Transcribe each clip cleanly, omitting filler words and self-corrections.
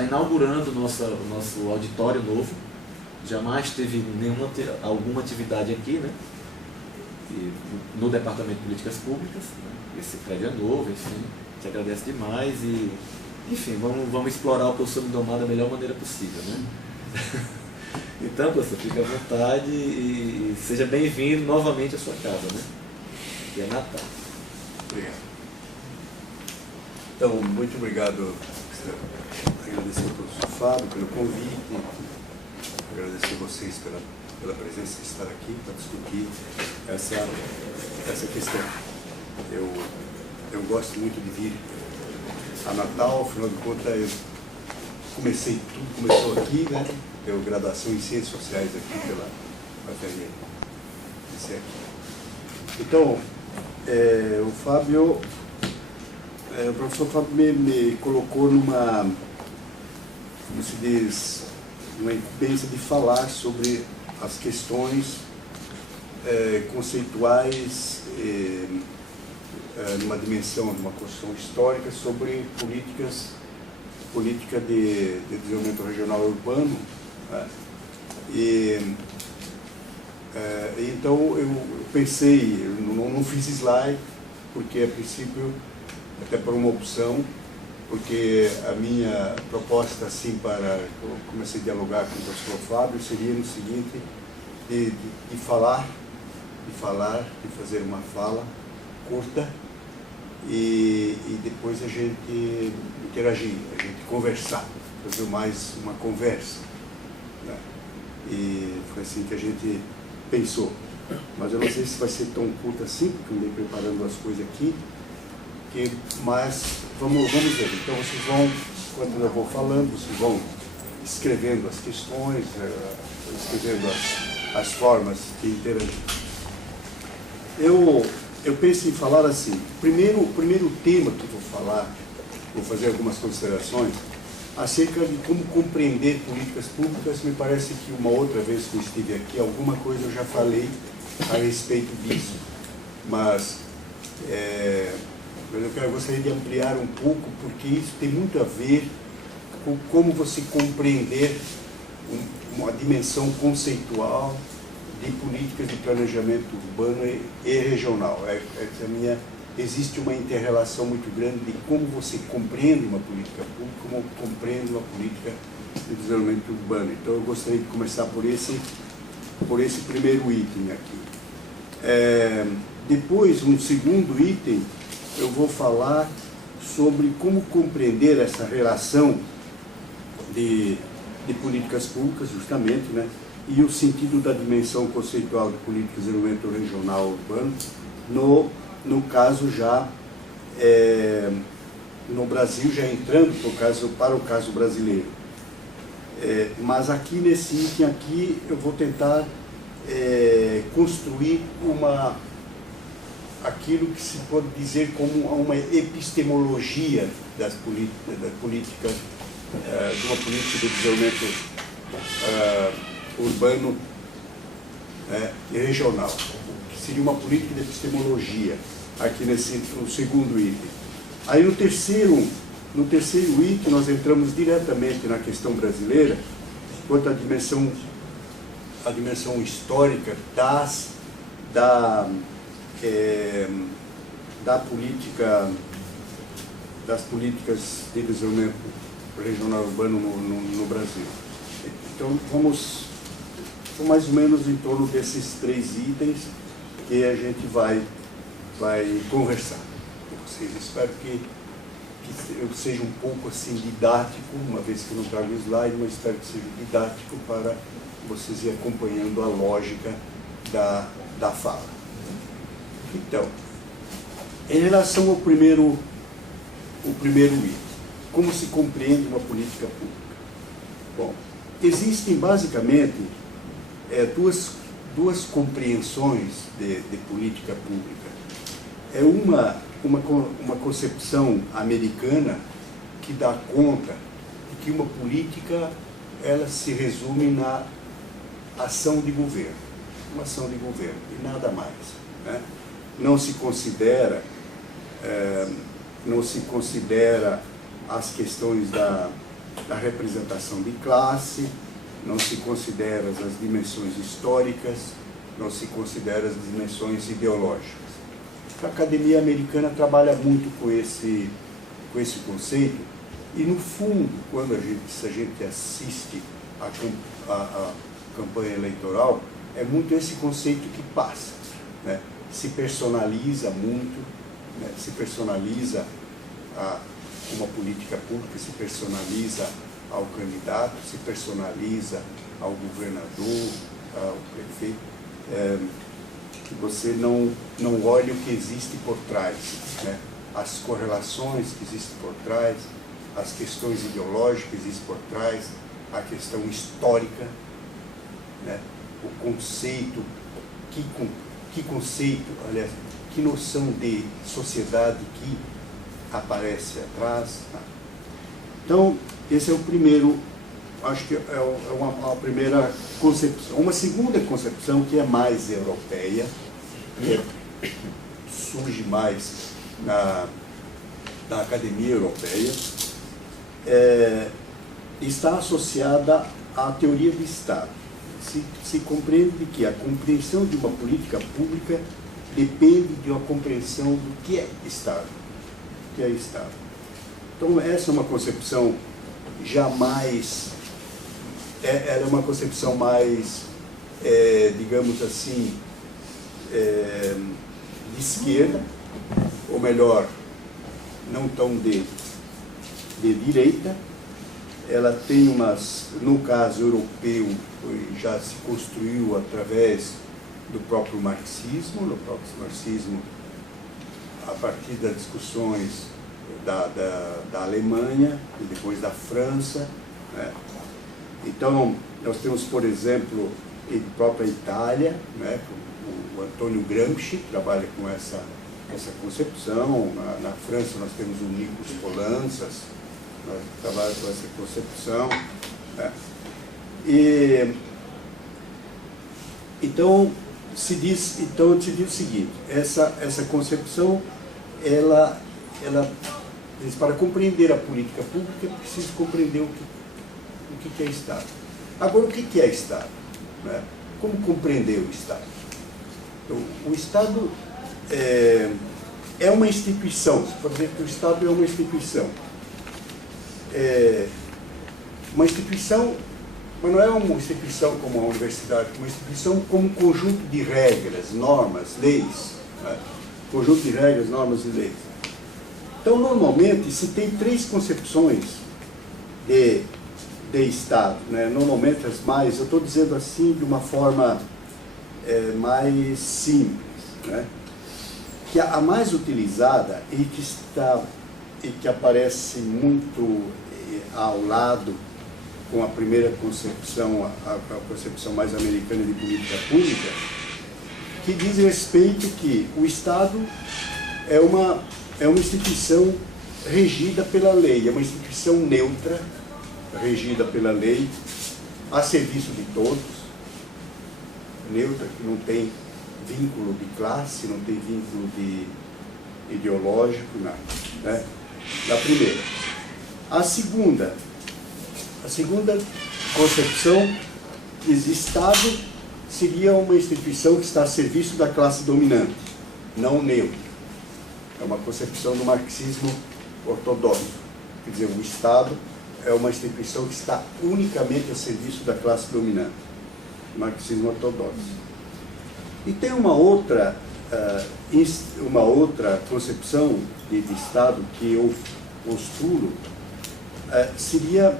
está inaugurando o nosso auditório novo. Jamais teve alguma atividade aqui, né? No Departamento de Políticas Públicas, né? Esse prédio é novo, enfim, te agradece demais e, enfim, vamos explorar o professor Lindomar da melhor maneira possível, né? Então, professor, fique à vontade e seja bem-vindo novamente à sua casa, né? Que é Natal. Obrigado. Então, muito obrigado. Agradecer ao professor Fábio pelo convite, agradecer a vocês pela presença de estar aqui para discutir essa questão. Eu gosto muito de vir a Natal, afinal de contas, tudo começou aqui, né? Eu graduação em Ciências Sociais aqui pela UFRN. Então, o professor Fábio me colocou numa, como se diz, uma incumbência de falar sobre as questões conceituais numa dimensão, numa construção histórica sobre política de desenvolvimento regional urbano, né? Então eu pensei, não fiz slide, porque a princípio, até por uma opção, porque a minha proposta, assim, eu comecei a dialogar com o professor Fábio, seria no seguinte, de fazer uma fala curta e depois a gente interagir, a gente conversar, fazer mais uma conversa, né? E foi assim que a gente pensou. Mas eu não sei se vai ser tão curta assim, porque eu andei preparando as coisas aqui, mas vamos ver. Então vocês vão, quando eu vou falando, vocês vão escrevendo as questões, escrevendo as formas de interagir. Eu penso em falar assim, o primeiro tema que eu vou fazer algumas considerações acerca de como compreender políticas públicas. Me parece que uma outra vez que eu estive aqui, alguma coisa eu já falei a respeito disso, mas eu gostaria de ampliar um pouco, porque isso tem muito a ver com como você compreender uma dimensão conceitual de políticas de planejamento urbano e regional. Existe uma inter-relação muito grande de como você compreende uma política pública, como compreende uma política de desenvolvimento urbano. Então eu gostaria de começar por esse primeiro item aqui. Depois, um segundo item, eu vou falar sobre como compreender essa relação de políticas públicas, justamente, né? E o sentido da dimensão conceitual de políticas de desenvolvimento regional urbano, no caso já, no Brasil, já entrando para o caso brasileiro. Mas aqui, nesse item aqui, eu vou tentar construir aquilo que se pode dizer como uma epistemologia de uma política de desenvolvimento urbano e regional, que seria uma política de epistemologia, aqui no segundo item. Aí no terceiro item nós entramos diretamente na questão brasileira, quanto à dimensão histórica das políticas de desenvolvimento regional urbano no Brasil. Então vamos mais ou menos em torno desses três itens que a gente vai conversar com vocês. Espero que eu seja um pouco assim didático, uma vez que eu não trago slide, mas espero que seja didático para vocês ir acompanhando a lógica da fala. Então, em relação ao primeiro item, como se compreende uma política pública? Bom, existem basicamente duas compreensões de política pública. Uma concepção americana que dá conta de que uma política ela se resume na ação de governo, uma ação de governo e nada mais, né? Não se considera as questões da representação de classe, não se considera as dimensões históricas, não se considera as dimensões ideológicas. A academia americana trabalha muito com esse conceito e, no fundo, quando se a gente assiste a campanha eleitoral, é muito esse conceito que passa, né? Se personaliza muito, né? Se personaliza uma política pública, se personaliza ao candidato, se personaliza ao governador, ao prefeito, que você não olha o que existe por trás, né? As correlações que existem por trás, as questões ideológicas que existem por trás, a questão histórica, né? O conceito, que conceito, aliás, que noção de sociedade que aparece atrás. Tá? Então, esse é o primeiro, acho que é uma primeira concepção. Uma segunda concepção que é mais europeia, que surge mais na academia europeia, está associada à teoria do Estado. Se compreende que a compreensão de uma política pública depende de uma compreensão do que é Estado. O que é Estado. Então, essa é uma concepção jamais... Ela é uma concepção mais, digamos assim, de esquerda, ou melhor, não tão de direita. Ela tem no caso europeu, já se construiu através do próprio marxismo, a partir das discussões da Alemanha e depois da França, né? Então, nós temos, por exemplo, a própria Itália, né? O Antônio Gramsci trabalha com essa concepção. Na França nós temos o Nikos Poulantzas, que trabalha com essa concepção, né? Então se diz o seguinte: essa concepção, ela diz, para compreender a política pública é preciso compreender o que é Estado. Agora, o que é Estado, né? Como compreender o Estado? Então, o Estado é uma instituição. Você pode dizer que o Estado é uma instituição. Uma instituição, mas não é uma instituição como a universidade, uma instituição como um conjunto de regras, normas, leis, né? Conjunto de regras, normas e leis. Então, normalmente, se tem três concepções de Estado, né? Normalmente as mais, eu estou dizendo assim de uma forma mais simples, né? Que a mais utilizada e que aparece muito ao lado com a primeira concepção, a concepção mais americana de política pública, que diz respeito que o Estado é uma instituição regida pela lei, é uma instituição neutra, regida pela lei, a serviço de todos, neutra, que não tem vínculo de classe, não tem vínculo ideológico, nada, né? Da primeira. A segunda concepção diz: Estado seria uma instituição que está a serviço da classe dominante, não neutra. É uma concepção do marxismo ortodoxo. Quer dizer, o Estado é uma instituição que está unicamente a serviço da classe dominante, marxismo ortodoxo. E tem uma outra concepção de Estado que eu postulo, seria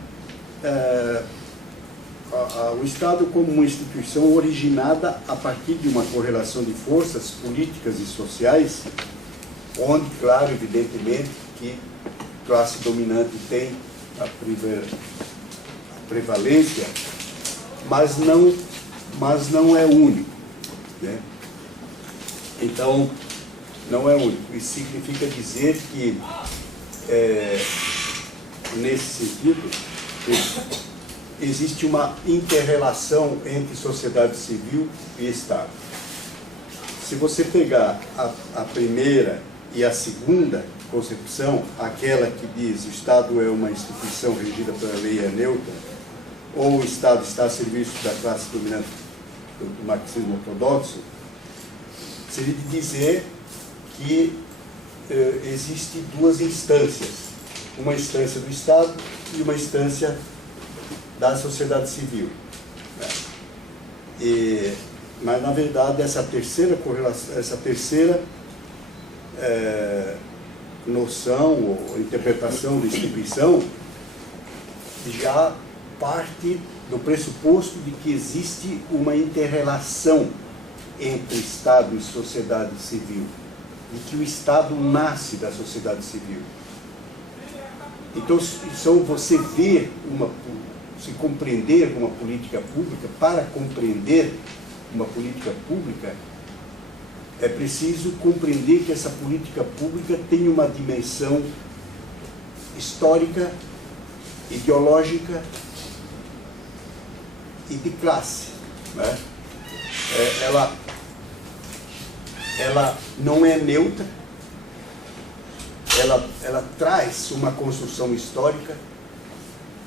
o Estado como uma instituição originada a partir de uma correlação de forças políticas e sociais, onde, claro, evidentemente, que a classe dominante tem a prevalência, mas não é único, né? Então, não é único. Isso significa dizer que, nesse sentido, existe uma inter-relação entre sociedade civil e Estado. Se você pegar a primeira E a segunda concepção, aquela que diz o Estado é uma instituição regida pela lei, é neutra, ou o Estado está a serviço da classe dominante do marxismo ortodoxo, seria de dizer que existem duas instâncias, uma instância do Estado e uma instância da sociedade civil. Mas, na verdade, essa terceira correlação, essa terceira noção ou interpretação da instituição já parte do pressuposto de que existe uma inter-relação entre Estado e sociedade civil, de que o Estado nasce da sociedade civil. Então, você vê se compreender uma política pública, para compreender uma política pública, é preciso compreender que essa política pública tem uma dimensão histórica, ideológica e de classe, né? Ela não é neutra, ela traz uma construção histórica,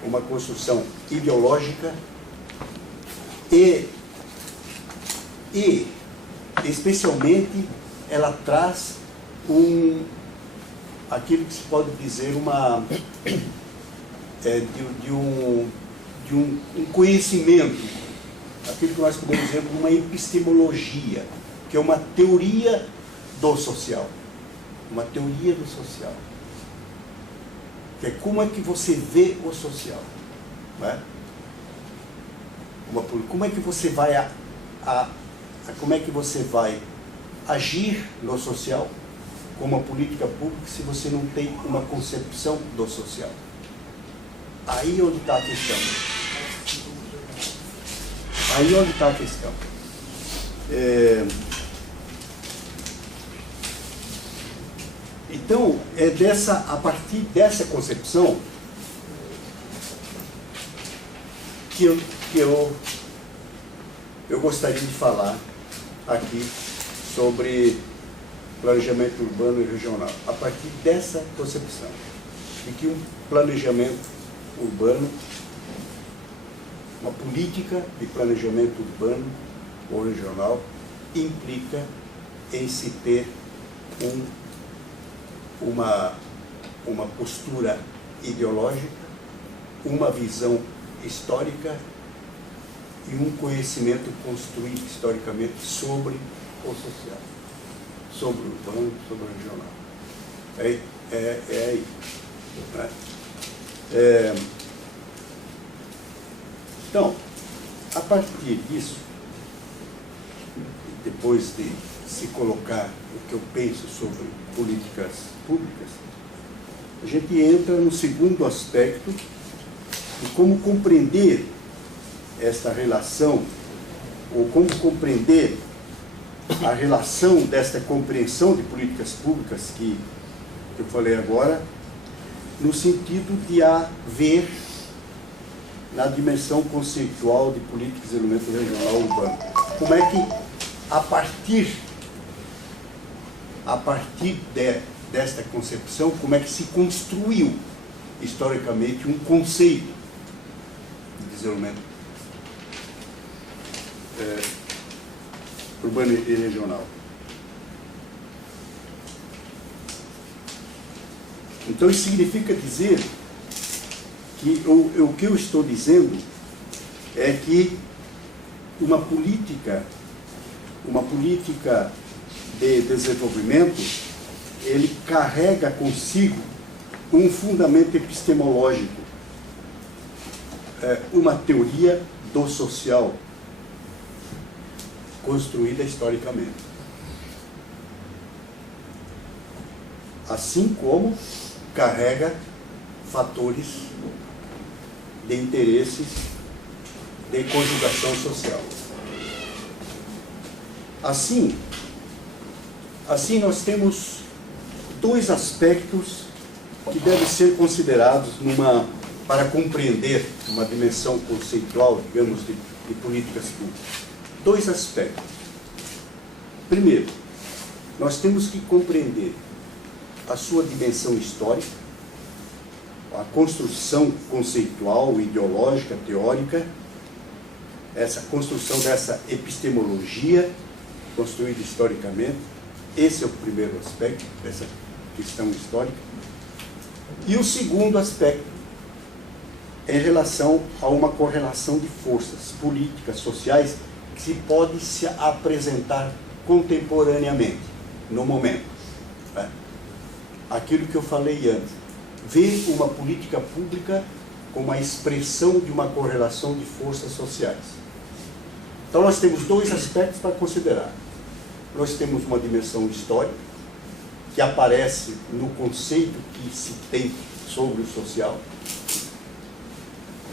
uma construção ideológica e especialmente ela traz aquilo que se pode dizer de um conhecimento, aquilo que nós podemos dizer como uma epistemologia, que é uma teoria do social, uma teoria do social, que é como é que você vê o social, né? Como é que você vai como é que você vai agir no social com uma política pública se você não tem uma concepção do social? Aí onde está a questão. Aí onde está a questão. Então, a partir dessa concepção que eu gostaria de falar aqui sobre planejamento urbano e regional. A partir dessa concepção de que um planejamento urbano, uma política de planejamento urbano ou regional, implica em se ter uma postura ideológica, uma visão histórica e um conhecimento construído historicamente sobre o social, sobre o urbano, sobre o regional. É aí. Né? Então, a partir disso, depois de se colocar o que eu penso sobre políticas públicas, a gente entra no segundo aspecto de como compreender esta relação, ou como compreender a relação desta compreensão de políticas públicas que eu falei agora, no sentido de haver na dimensão conceitual de política de desenvolvimento regional urbano. Como é que, a partir desta concepção, como é que se construiu historicamente um conceito de desenvolvimento urbano e regional. Então, isso significa dizer que o que eu estou dizendo é que uma política de desenvolvimento, ele carrega consigo um fundamento epistemológico, uma teoria do social construída historicamente. Assim como carrega fatores de interesses de conjugação social. Assim nós temos dois aspectos que devem ser considerados para compreender uma dimensão conceitual, digamos, de políticas públicas. Dois aspectos. Primeiro, nós temos que compreender a sua dimensão histórica, a construção conceitual, ideológica, teórica, essa construção dessa epistemologia construída historicamente. Esse é o primeiro aspecto dessa questão histórica. E o segundo aspecto é em relação a uma correlação de forças políticas, sociais, que se pode se apresentar contemporaneamente, no momento. Né? Aquilo que eu falei antes, ver uma política pública como a expressão de uma correlação de forças sociais. Então nós temos dois aspectos para considerar. Nós temos uma dimensão histórica, que aparece no conceito que se tem sobre o social,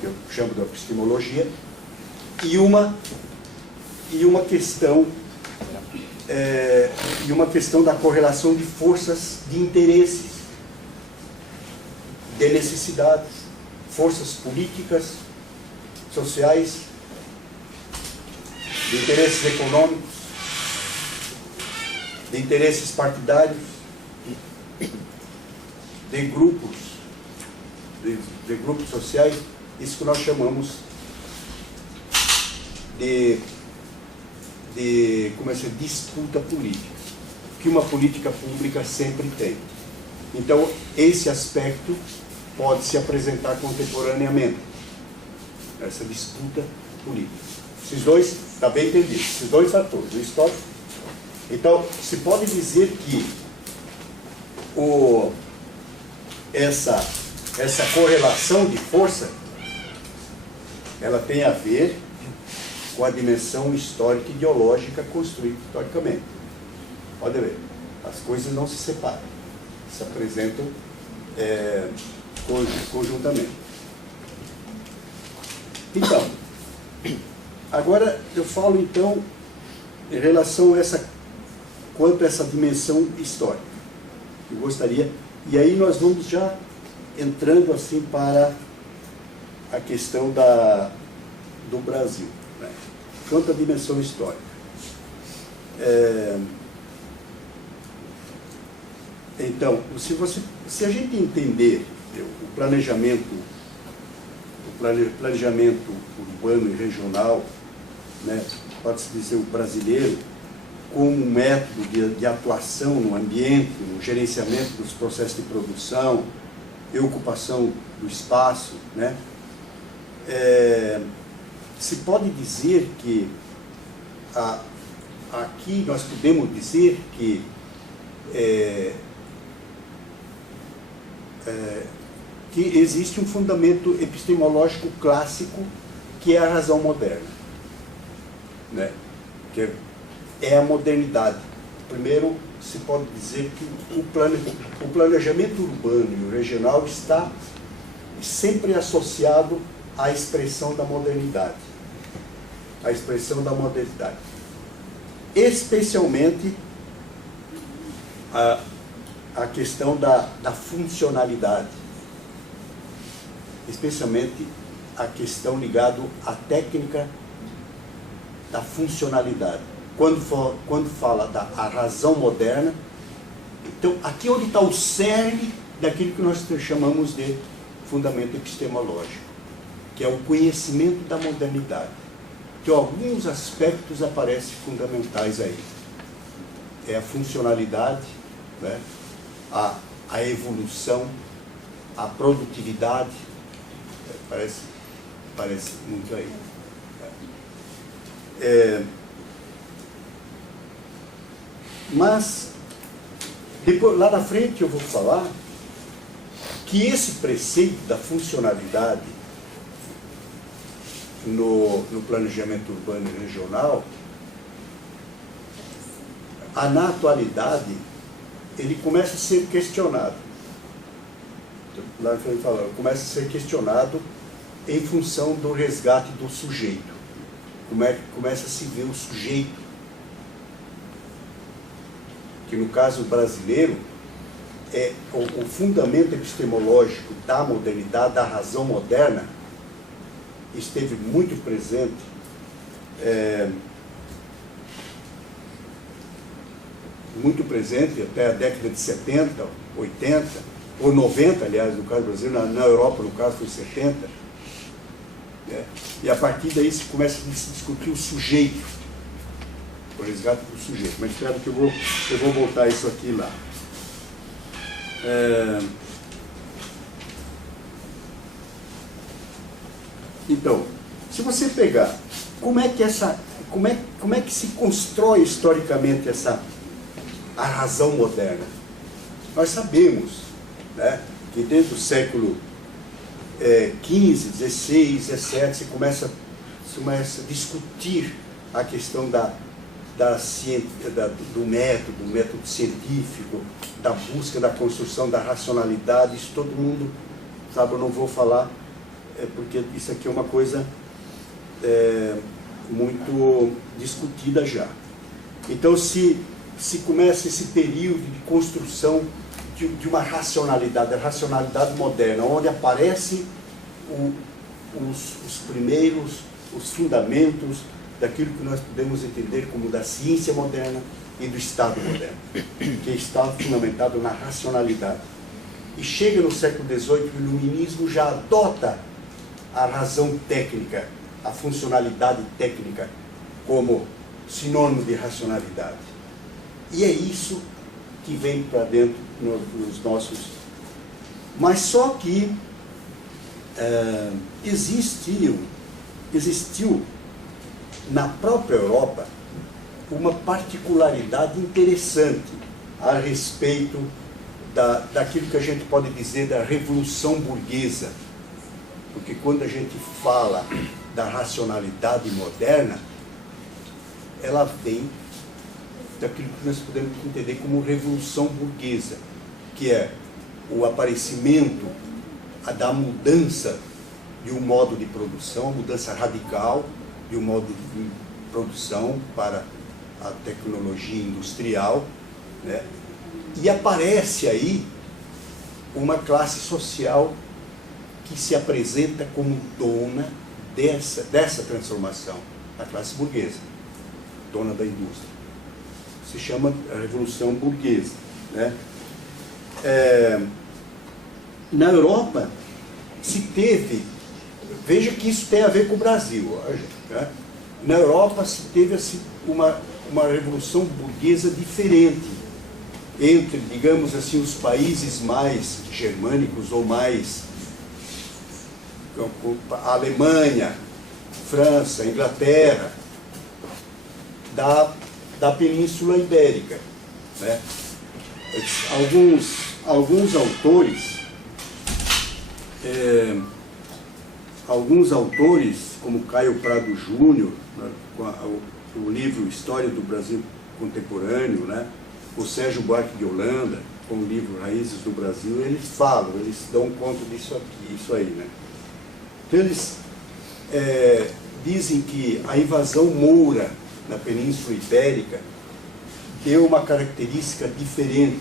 que eu chamo de epistemologia, e uma questão da correlação de forças de interesses, de necessidades, forças políticas, sociais, de interesses econômicos, de interesses partidários, de grupos sociais, isso que nós chamamos de disputa política, que uma política pública sempre tem. Então, esse aspecto pode se apresentar contemporaneamente, essa disputa política. Esses dois, está bem entendido, esses dois fatores, o histórico. Então, se pode dizer que essa correlação de força, ela tem a ver com a dimensão histórica e ideológica construída historicamente. Pode ver, as coisas não se separam, se apresentam conjuntamente. Então, agora eu falo então em relação a quanto a essa dimensão histórica. Eu gostaria, e aí nós vamos já entrando assim para a questão do Brasil, né? Quanto à dimensão histórica. Então, se a gente entender o planejamento urbano e regional, né, pode-se dizer o brasileiro, como um método de atuação no ambiente, no gerenciamento dos processos de produção e ocupação do espaço, né? Se pode dizer que aqui nós podemos dizer que existe um fundamento epistemológico clássico que é a razão moderna, né? Que é a modernidade. Primeiro, se pode dizer que o planejamento urbano e o regional está sempre associado à expressão da modernidade. A expressão da modernidade. Especialmente a questão da funcionalidade. Especialmente a questão ligada à técnica da funcionalidade. Quando fala da razão moderna, então aqui é onde está o cerne daquilo que nós chamamos de fundamento epistemológico, que é o conhecimento da modernidade. Então alguns aspectos aparecem fundamentais aí. É a funcionalidade, né? a evolução, a produtividade, parece muito aí. Mas, depois, lá na frente eu vou falar que esse preceito da funcionalidade no planejamento urbano e regional, na atualidade, ele começa a ser questionado. Lá na frente fala, começa a ser questionado em função do resgate do sujeito. Começa a se ver o sujeito, que no caso brasileiro é o fundamento epistemológico da modernidade, da razão moderna, esteve muito presente até a década de 70, 80, ou 90, aliás, no caso do Brasil, na Europa, no caso, foi 70. Né? E a partir daí se começa a se discutir o sujeito, o resgate do sujeito. Mas espero que eu vou voltar isso aqui lá. Então, se você pegar como é que se constrói historicamente a razão moderna, nós sabemos, né, que desde o século XV, XVI, XVII se começa a discutir a questão do método científico, da busca da construção da racionalidade. Isso todo mundo sabe, eu não vou falar, porque isso aqui é uma coisa muito discutida já. Então se começa esse período de construção de uma racionalidade, a racionalidade moderna, onde aparecem os primeiros, os fundamentos daquilo que nós podemos entender como da ciência moderna e do Estado moderno, que está fundamentado na racionalidade. E chega no século XVIII, o iluminismo já adota a razão técnica, a funcionalidade técnica como sinônimo de racionalidade. E é isso que vem para dentro nos nossos... Mas só que existiu na própria Europa uma particularidade interessante a respeito daquilo que a gente pode dizer da Revolução Burguesa. Porque quando a gente fala da racionalidade moderna, ela vem daquilo que nós podemos entender como Revolução Burguesa, que é o aparecimento da mudança de um modo de produção, a mudança radical de um modo de produção para a tecnologia industrial, né? E aparece aí uma classe social que se apresenta como dona dessa transformação, a classe burguesa, dona da indústria. Se chama a Revolução Burguesa, né? Na Europa se teve, veja que isso tem a ver com o Brasil, né? Na Europa se teve assim, uma revolução burguesa diferente entre, digamos assim, os países mais germânicos ou mais a Alemanha, França, Inglaterra, da Península Ibérica, né? Alguns autores, como Caio Prado Júnior, né, com o livro História do Brasil Contemporâneo, né, o Sérgio Buarque de Holanda, com o livro Raízes do Brasil, eles dão conta disso aqui, isso aí, né? Então eles dizem que a invasão moura na Península Ibérica deu uma característica diferente,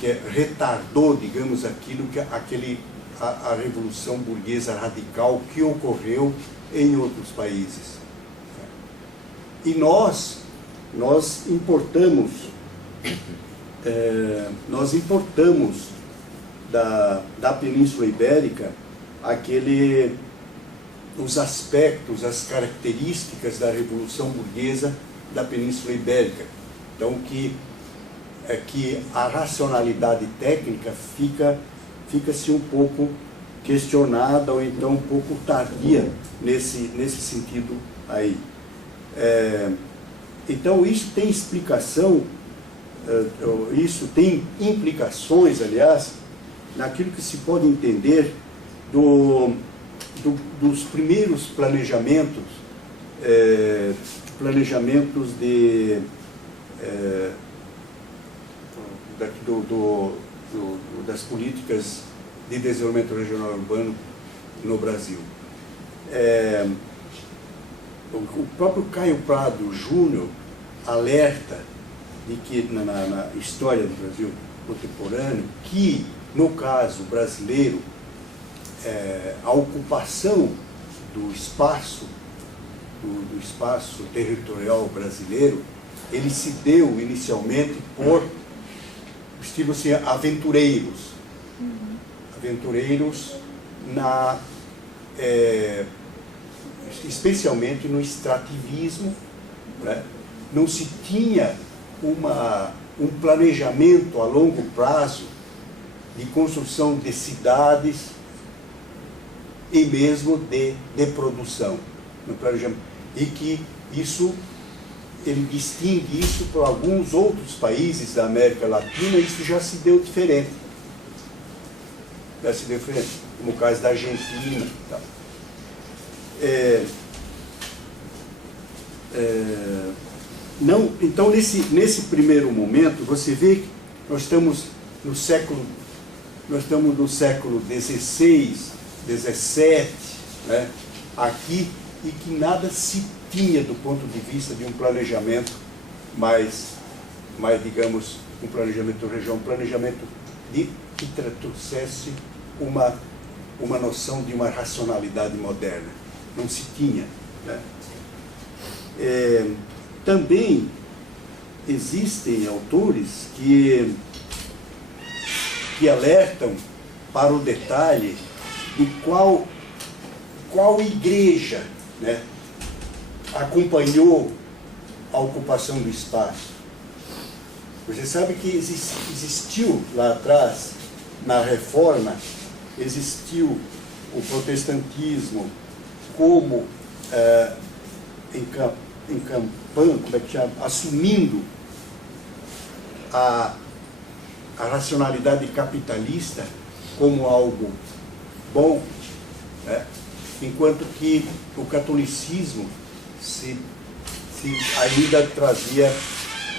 que retardou, digamos, aquilo que a Revolução Burguesa radical que ocorreu em outros países. E nós importamos da Península Ibérica os aspectos, as características da Revolução Burguesa da Península Ibérica. Então, que a racionalidade técnica fica-se um pouco questionada, ou então um pouco tardia nesse sentido aí. Então, isso tem explicação, isso tem implicações, aliás, naquilo que se pode entender dos primeiros planejamentos das políticas de desenvolvimento regional urbano no Brasil. O próprio Caio Prado Júnior alerta de que na história do Brasil contemporâneo, que no caso brasileiro, a ocupação do espaço territorial brasileiro, ele se deu inicialmente estilo assim, aventureiros. Aventureiros especialmente no extrativismo, né? Não se tinha um planejamento a longo prazo de construção de cidades e mesmo de produção no planejamento. E que ele distingue isso para alguns outros países da América Latina, isso já se deu diferente. Já se deu diferente, como o caso da Argentina. Tá? Então, nesse primeiro momento, você vê que nós estamos no século XVI, XVII, né, aqui, e que nada se tinha do ponto de vista de um planejamento mais digamos, um planejamento regional, um planejamento que trouxesse uma noção de uma racionalidade moderna. Não se tinha. Né? Também existem autores que alertam para o detalhe de qual igreja, né, acompanhou a ocupação do espaço. Você sabe que existiu lá atrás, na Reforma, existiu o protestantismo como como é que chama? Assumindo a racionalidade capitalista como algo bom, né? Enquanto que o catolicismo ainda trazia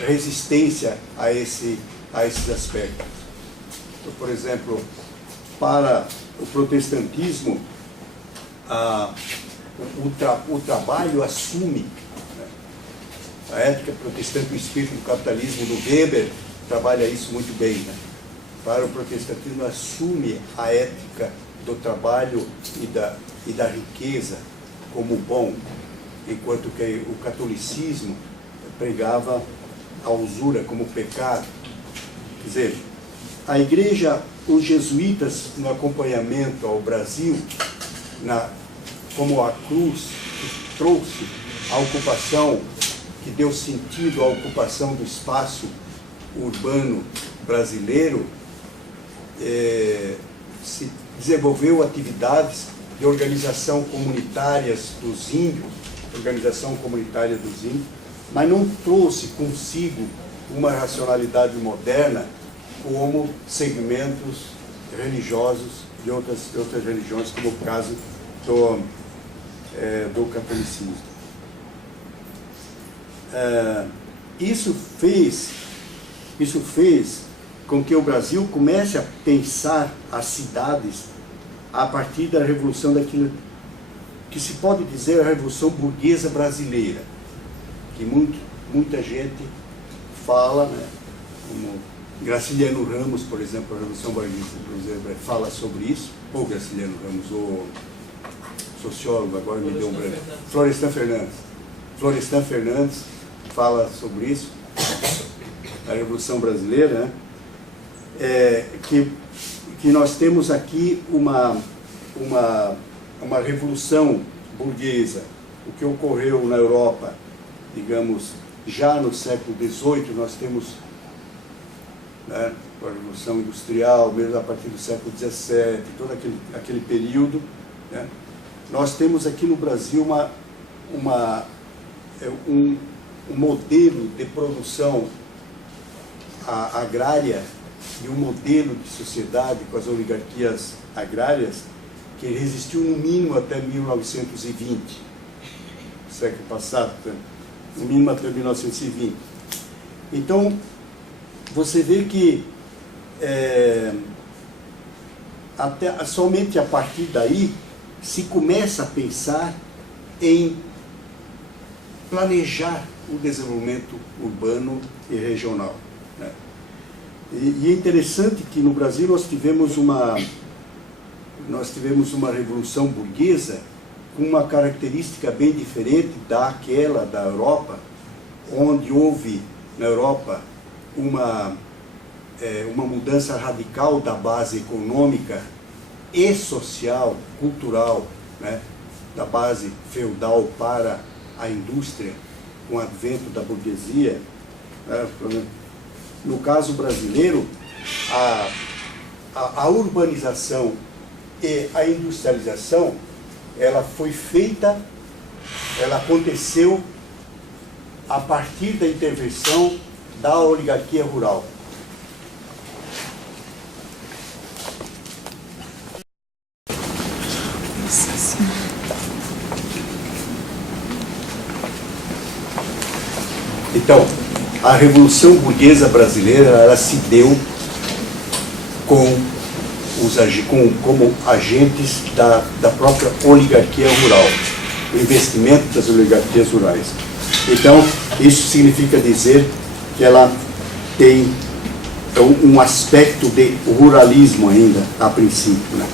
resistência a esses aspectos. Então, por exemplo, para o protestantismo, o trabalho assume, né? A ética protestante, o espírito do capitalismo do Weber trabalha isso muito bem. Né? Para o protestantismo, assume a ética do trabalho e da riqueza como bom, enquanto que o catolicismo pregava a usura como pecado. Quer dizer, a igreja, os jesuítas no acompanhamento ao Brasil, como a cruz que trouxe a ocupação, que deu sentido à ocupação do espaço urbano brasileiro, se desenvolveu atividades de organização comunitárias dos índios, mas não trouxe consigo uma racionalidade moderna como segmentos religiosos de outras religiões, como o caso do catolicismo. Isso fez com que o Brasil comece a pensar as cidades a partir da revolução daquilo que se pode dizer a Revolução Burguesa Brasileira, que muita gente fala, né, como Graciliano Ramos, por exemplo, a Revolução Burguesa fala sobre isso, ou Graciliano Ramos, o sociólogo, agora me deu um branco, Florestan Fernandes fala sobre isso, a Revolução Brasileira, né, que nós temos aqui uma revolução burguesa. O que ocorreu na Europa, digamos, já no século XVIII, nós temos, né, a Revolução Industrial, mesmo a partir do século XVII, todo aquele período, né, nós temos aqui no Brasil um modelo de produção agrária e um modelo de sociedade com as oligarquias agrárias que resistiu no mínimo até 1920, século passado, no mínimo até 1920. Então, você vê que somente a partir daí se começa a pensar em planejar o desenvolvimento urbano e regional. Né? E é interessante que no Brasil nós tivemos uma revolução burguesa com uma característica bem diferente daquela da Europa, onde houve na Europa uma uma mudança radical da base econômica e social, cultural, né, da base feudal para a indústria, com o advento da burguesia. No caso brasileiro, a urbanização e a industrialização, ela foi feita, ela aconteceu a partir da intervenção da oligarquia rural. Então, a Revolução Burguesa Brasileira, ela se deu como agentes da própria oligarquia rural, o investimento das oligarquias rurais. Então, isso significa dizer que ela tem um aspecto de ruralismo ainda, a princípio, né?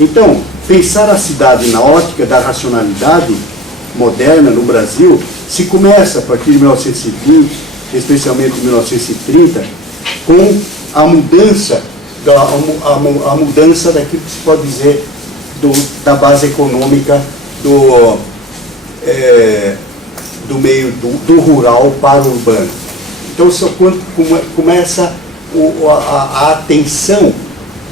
Então, pensar a cidade na ótica da racionalidade moderna no Brasil se começa a partir de 1920, especialmente em 1930, com a mudança daquilo que se pode dizer da base econômica do meio do rural para o urbano. Então, quando começa a atenção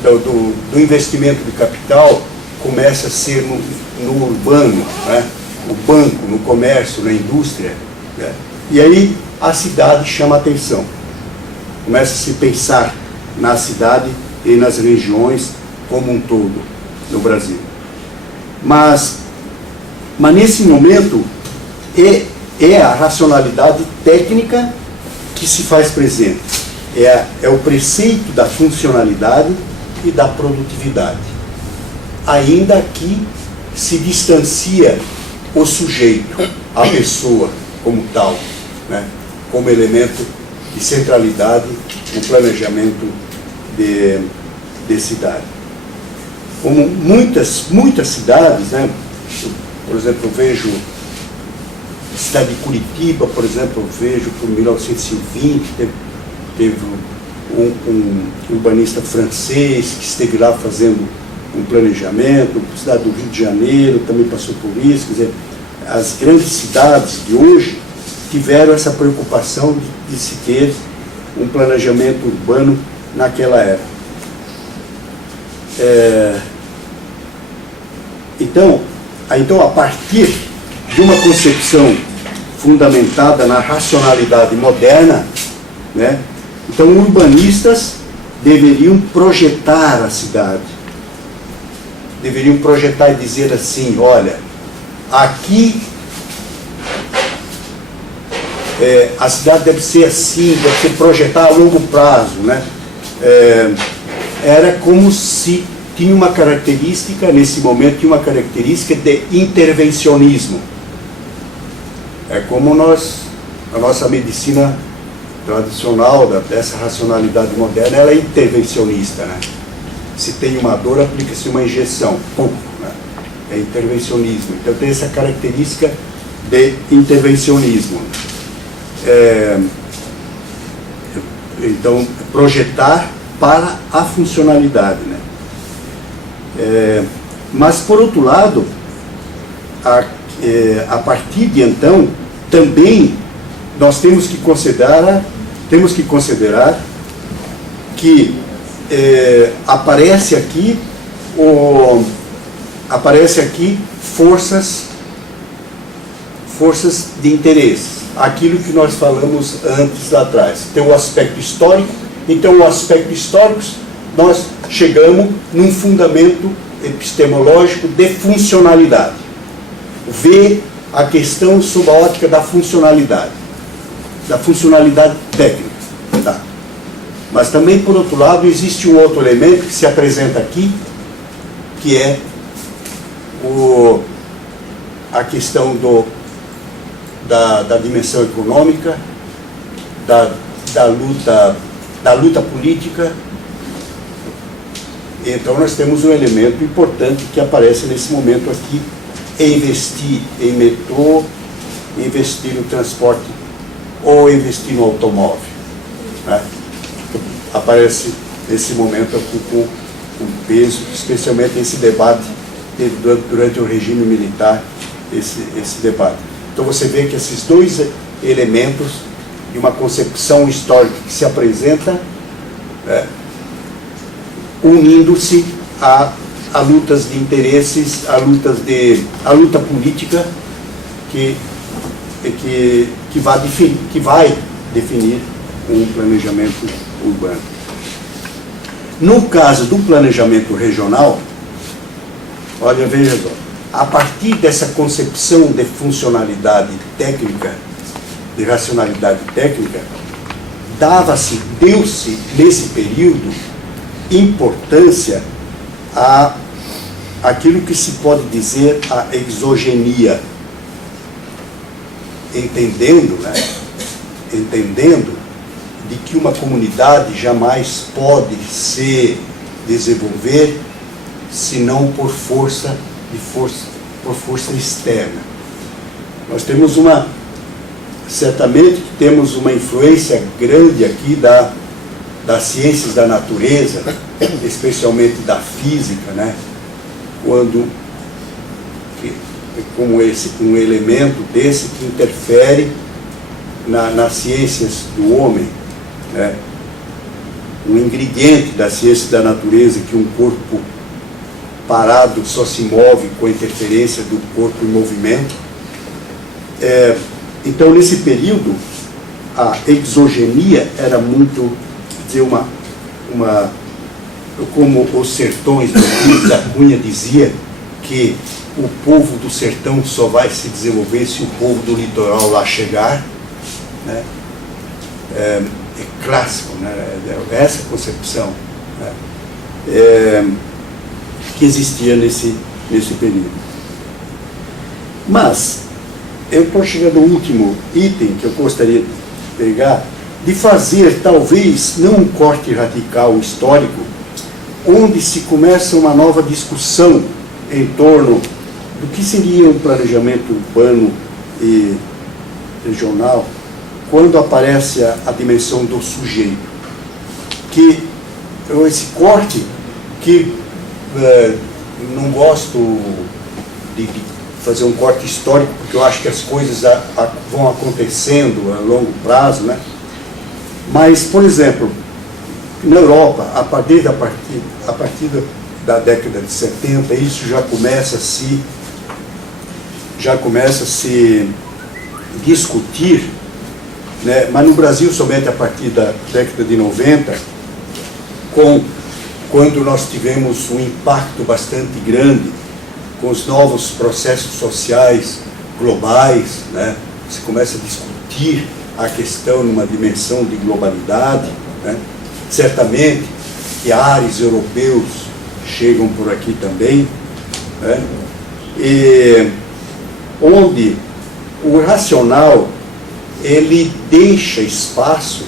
do investimento de capital, começa a ser no urbano, né? No banco, no comércio, na indústria, né? E aí a cidade chama a atenção. Começa a se pensar na cidade e nas regiões como um todo no Brasil. Mas nesse momento é a racionalidade técnica que se faz presente. É o preceito da funcionalidade e da produtividade. Ainda que se distancia o sujeito, a pessoa como tal, né, como elemento de centralidade no planejamento de cidade. Como muitas cidades, né, por exemplo, eu vejo a cidade de Curitiba, por exemplo, eu vejo por 1920, teve um urbanista francês que esteve lá fazendo um planejamento, a cidade do Rio de Janeiro também passou por isso. Quer dizer, as grandes cidades de hoje tiveram essa preocupação de se ter um planejamento urbano naquela época. Então, a partir de uma concepção fundamentada na racionalidade moderna, né, então urbanistas deveriam projetar a cidade. Deveriam projetar e dizer assim, olha, aqui a cidade deve ser assim, deve ser projetada a longo prazo, né? Era como se tinha uma característica, nesse momento, tinha uma característica de intervencionismo. É como a nossa medicina tradicional, dessa racionalidade moderna, ela é intervencionista, né? Se tem uma dor, aplica-se uma injeção. Né? É intervencionismo. Então tem essa característica de intervencionismo. Então, projetar para a funcionalidade. Né? Mas, por outro lado, a partir de então, também nós temos que considerar que aparece aqui forças de interesse, aquilo que nós falamos antes lá atrás. Tem o aspecto histórico, então o aspecto histórico nós chegamos num fundamento epistemológico de funcionalidade. Vê a questão sob a ótica da funcionalidade técnica. Tá? Mas também, por outro lado, existe um outro elemento que se apresenta aqui, que é a questão da dimensão econômica, da luta política. Então nós temos um elemento importante que aparece nesse momento aqui, é investir em metrô, investir no transporte ou investir no automóvel. Né? aparece nesse momento com peso, especialmente esse debate teve durante o regime militar, esse debate. Então você vê que esses dois elementos de uma concepção histórica que se apresenta unindo-se a lutas de interesses, a luta política que vai definir um planejamento urbano. No caso do planejamento regional, olha, veja só, a partir dessa concepção de funcionalidade técnica, de racionalidade técnica, deu-se nesse período importância àquilo que se pode dizer a exogenia, entendendo de que uma comunidade jamais pode se desenvolver senão por força externa. Nós temos certamente temos uma influência grande aqui das ciências da natureza, especialmente da física, né? Como um elemento desse que interfere nas ciências do homem, né? Um ingrediente da ciência da natureza, que um corpo parado só se move com a interferência do corpo em movimento. Então, nesse período, a exogenia era muito, dizer, como os sertões do Luiz da Cunha dizia, que o povo do sertão só vai se desenvolver se o povo do litoral lá chegar, né? É clássico, né? É essa concepção, né? Que existia nesse período. Mas eu estou chegando ao último item que eu gostaria de pegar, de fazer talvez não um corte radical histórico, onde se começa uma nova discussão em torno do que seria um planejamento urbano e regional, quando aparece a dimensão do sujeito. Que esse corte, que não gosto de fazer um corte histórico, porque eu acho que as coisas vão acontecendo a longo prazo, né? Mas, por exemplo, na Europa, a partir da década de 70, isso já começa a se discutir, né? Mas no Brasil somente a partir da década de 90, quando nós tivemos um impacto bastante grande com os novos processos sociais globais, né? Se começa a discutir a questão numa dimensão de globalidade, né? Certamente que ares europeus chegam por aqui também, né? E onde o racional ele deixa espaço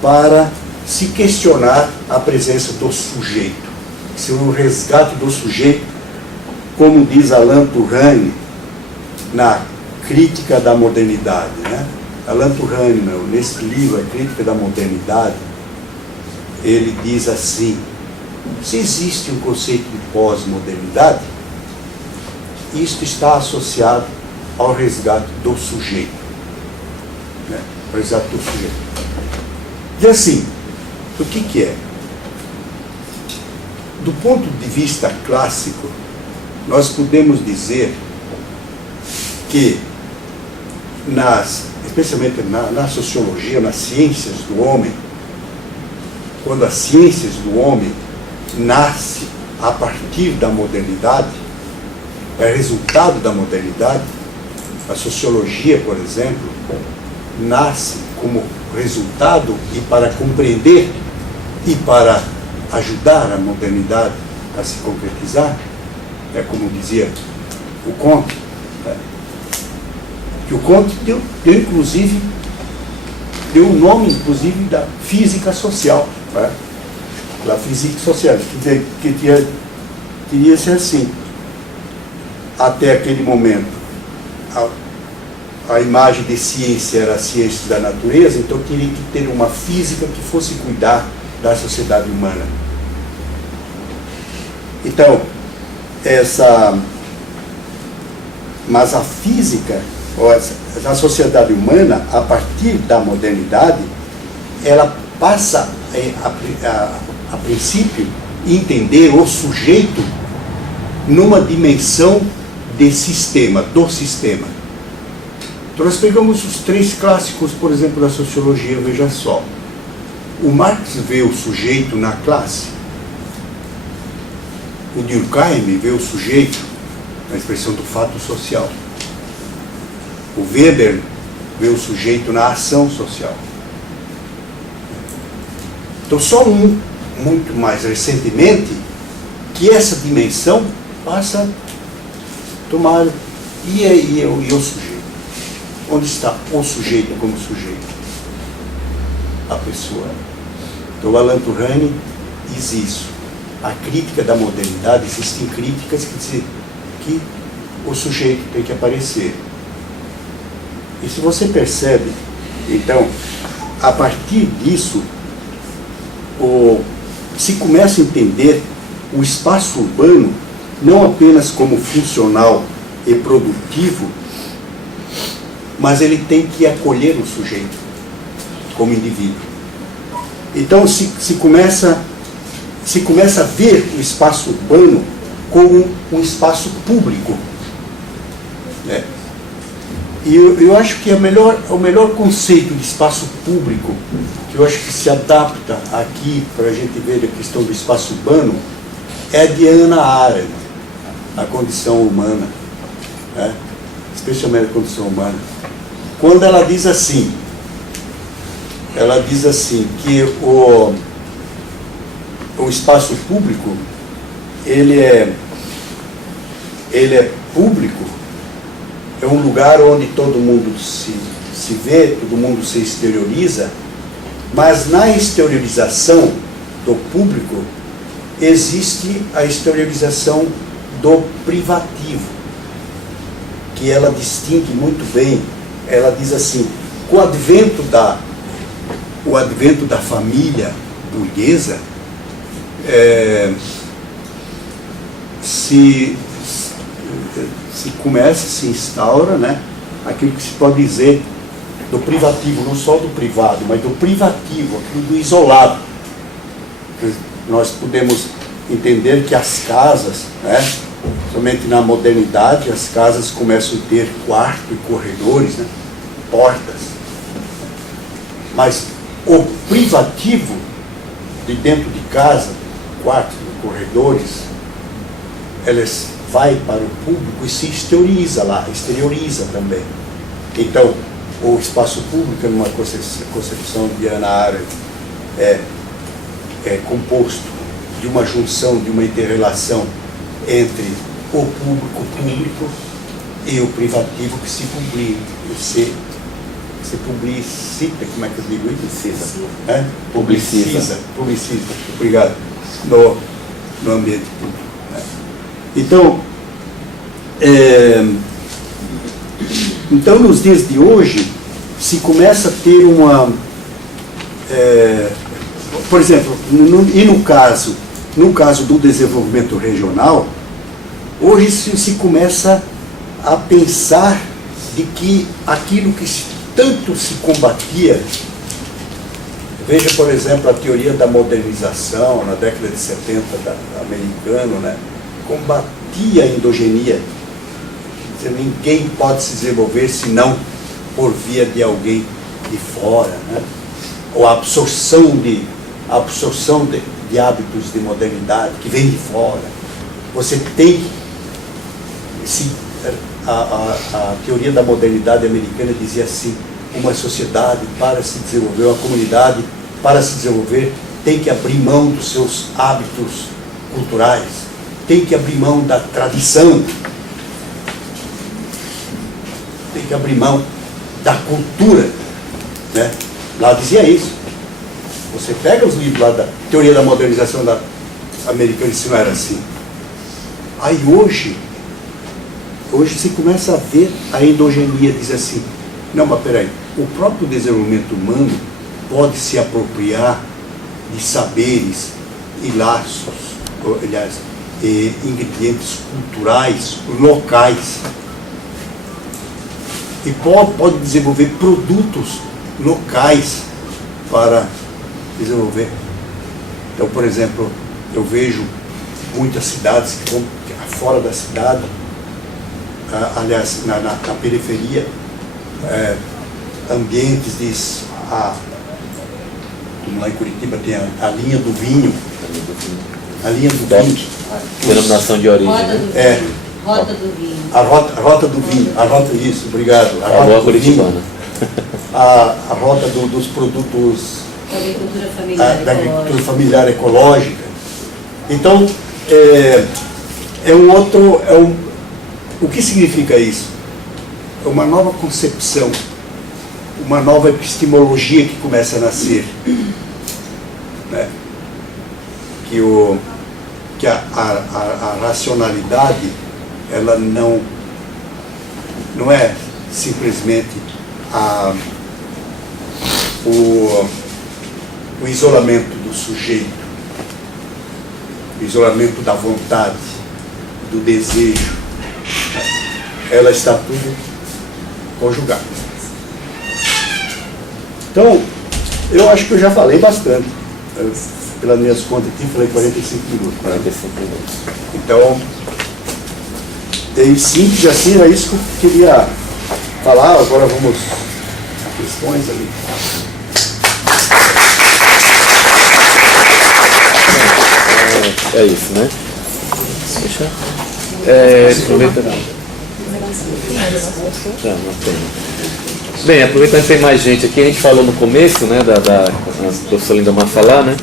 para se questionar a presença do sujeito, se o resgate do sujeito, como diz Alain Touraine na Crítica da Modernidade, né? Alain Touraine, nesse livro, A Crítica da Modernidade, ele diz assim: se existe um conceito de pós-modernidade, isto está associado ao resgate do sujeito, né? O resgate do sujeito. E assim, o que é? Do ponto de vista clássico, nós podemos dizer que, especialmente na sociologia, nas ciências do homem, quando as ciências do homem nascem a partir da modernidade, é resultado da modernidade. A sociologia, por exemplo, nasce como resultado e para compreender e para ajudar a modernidade a se concretizar, como dizia o Comte, que o Comte deu um nome, inclusive, da física social, né? Da física social, que teria ser assim. Até aquele momento, a imagem de ciência era a ciência da natureza, então teria que ter uma física que fosse cuidar da sociedade humana. Então, mas a física, a sociedade humana, a partir da modernidade, ela passa a princípio, entender o sujeito numa dimensão de sistema, do sistema. Então nós pegamos os 3 clássicos, por exemplo, da sociologia, veja só. O Marx vê o sujeito na classe. O Durkheim vê o sujeito na expressão do fato social. O Weber vê o sujeito na ação social. Então só muito mais recentemente, que essa dimensão passa a tomar... E o sujeito? Onde está o sujeito como sujeito? A pessoa. Então, Alan Turing diz isso. A crítica da modernidade, existem críticas que dizem que o sujeito tem que aparecer. E se você percebe, então, a partir disso, se começa a entender o espaço urbano não apenas como funcional e produtivo, mas ele tem que acolher o sujeito como indivíduo. Então se começa a ver o espaço urbano como um espaço público, né? E eu acho que o melhor conceito de espaço público, que eu acho que se adapta aqui para a gente ver a questão do espaço urbano, é a de Hannah Arendt, a condição humana, né? Especialmente a condição humana. Quando ela diz assim que o espaço público, ele é público, é um lugar onde todo mundo se vê, todo mundo se exterioriza, mas na exteriorização do público existe a exteriorização do privativo, que ela distingue muito bem. Ela diz assim, com o advento da família burguesa, se instaura, né, aquilo que se pode dizer do privativo, não só do privado, mas do privativo, aquilo do isolado. Nós podemos entender que as casas, né, somente na modernidade, as casas começam a ter quarto e corredores, né, portas. Mas o privativo de dentro de casa, quartos e corredores, elas vai para o público e se exterioriza lá, exterioriza também. Então, o espaço público, numa concepção de Hannah Arendt, é composto de uma junção, de uma inter-relação entre o público e o privativo que se publicita, como é que eu digo isso? Publiciza, obrigado, no ambiente público. Então, nos dias de hoje, se começa a ter por exemplo, no caso do desenvolvimento regional, hoje se começa a pensar de que aquilo que tanto se combatia, veja, por exemplo, a teoria da modernização na década de 70 americano, né, combatia a endogenia. Ninguém pode se desenvolver senão por via de alguém de fora, né? Ou a absorção de hábitos de modernidade que vem de fora. Você tem a teoria da modernidade americana dizia assim: uma sociedade para se desenvolver, uma comunidade para se desenvolver tem que abrir mão dos seus hábitos culturais, tem que abrir mão da tradição, tem que abrir mão da cultura, né? Lá dizia isso. Você pega os livros lá da teoria da modernização da americana, isso não era assim. Aí hoje se começa a ver a endogenia, diz assim, não, mas peraí, o próprio desenvolvimento humano pode se apropriar de saberes e laços, aliás, ingredientes culturais locais, e pode desenvolver produtos locais para desenvolver. Então, por exemplo, eu vejo muitas cidades que vão fora da cidade, aliás, na periferia, ambientes como lá em Curitiba tem a linha do vinho. A linha do vinho. Denominação de origem, né? Rota do vinho. A rota do vinho. Isso, obrigado. A boa rota curitibana. A rota dos produtos Da agricultura familiar ecológica. Então, o que significa isso? É uma nova concepção, uma nova epistemologia que começa a nascer, né? Que a racionalidade, ela não é simplesmente o isolamento do sujeito, o isolamento da vontade, do desejo. Ela está tudo conjugada. Então, eu acho que eu já falei bastante. Pelas minhas contas aqui, falei 45 minutos. 45 minutos. Então, em síntese, assim, era isso que eu queria falar. Agora vamos a questões ali. É isso, né? Deixa. Aproveita. Não tem. Bem, aproveitando que tem mais gente aqui, a gente falou no começo, né, a professora Lindomar falar, né,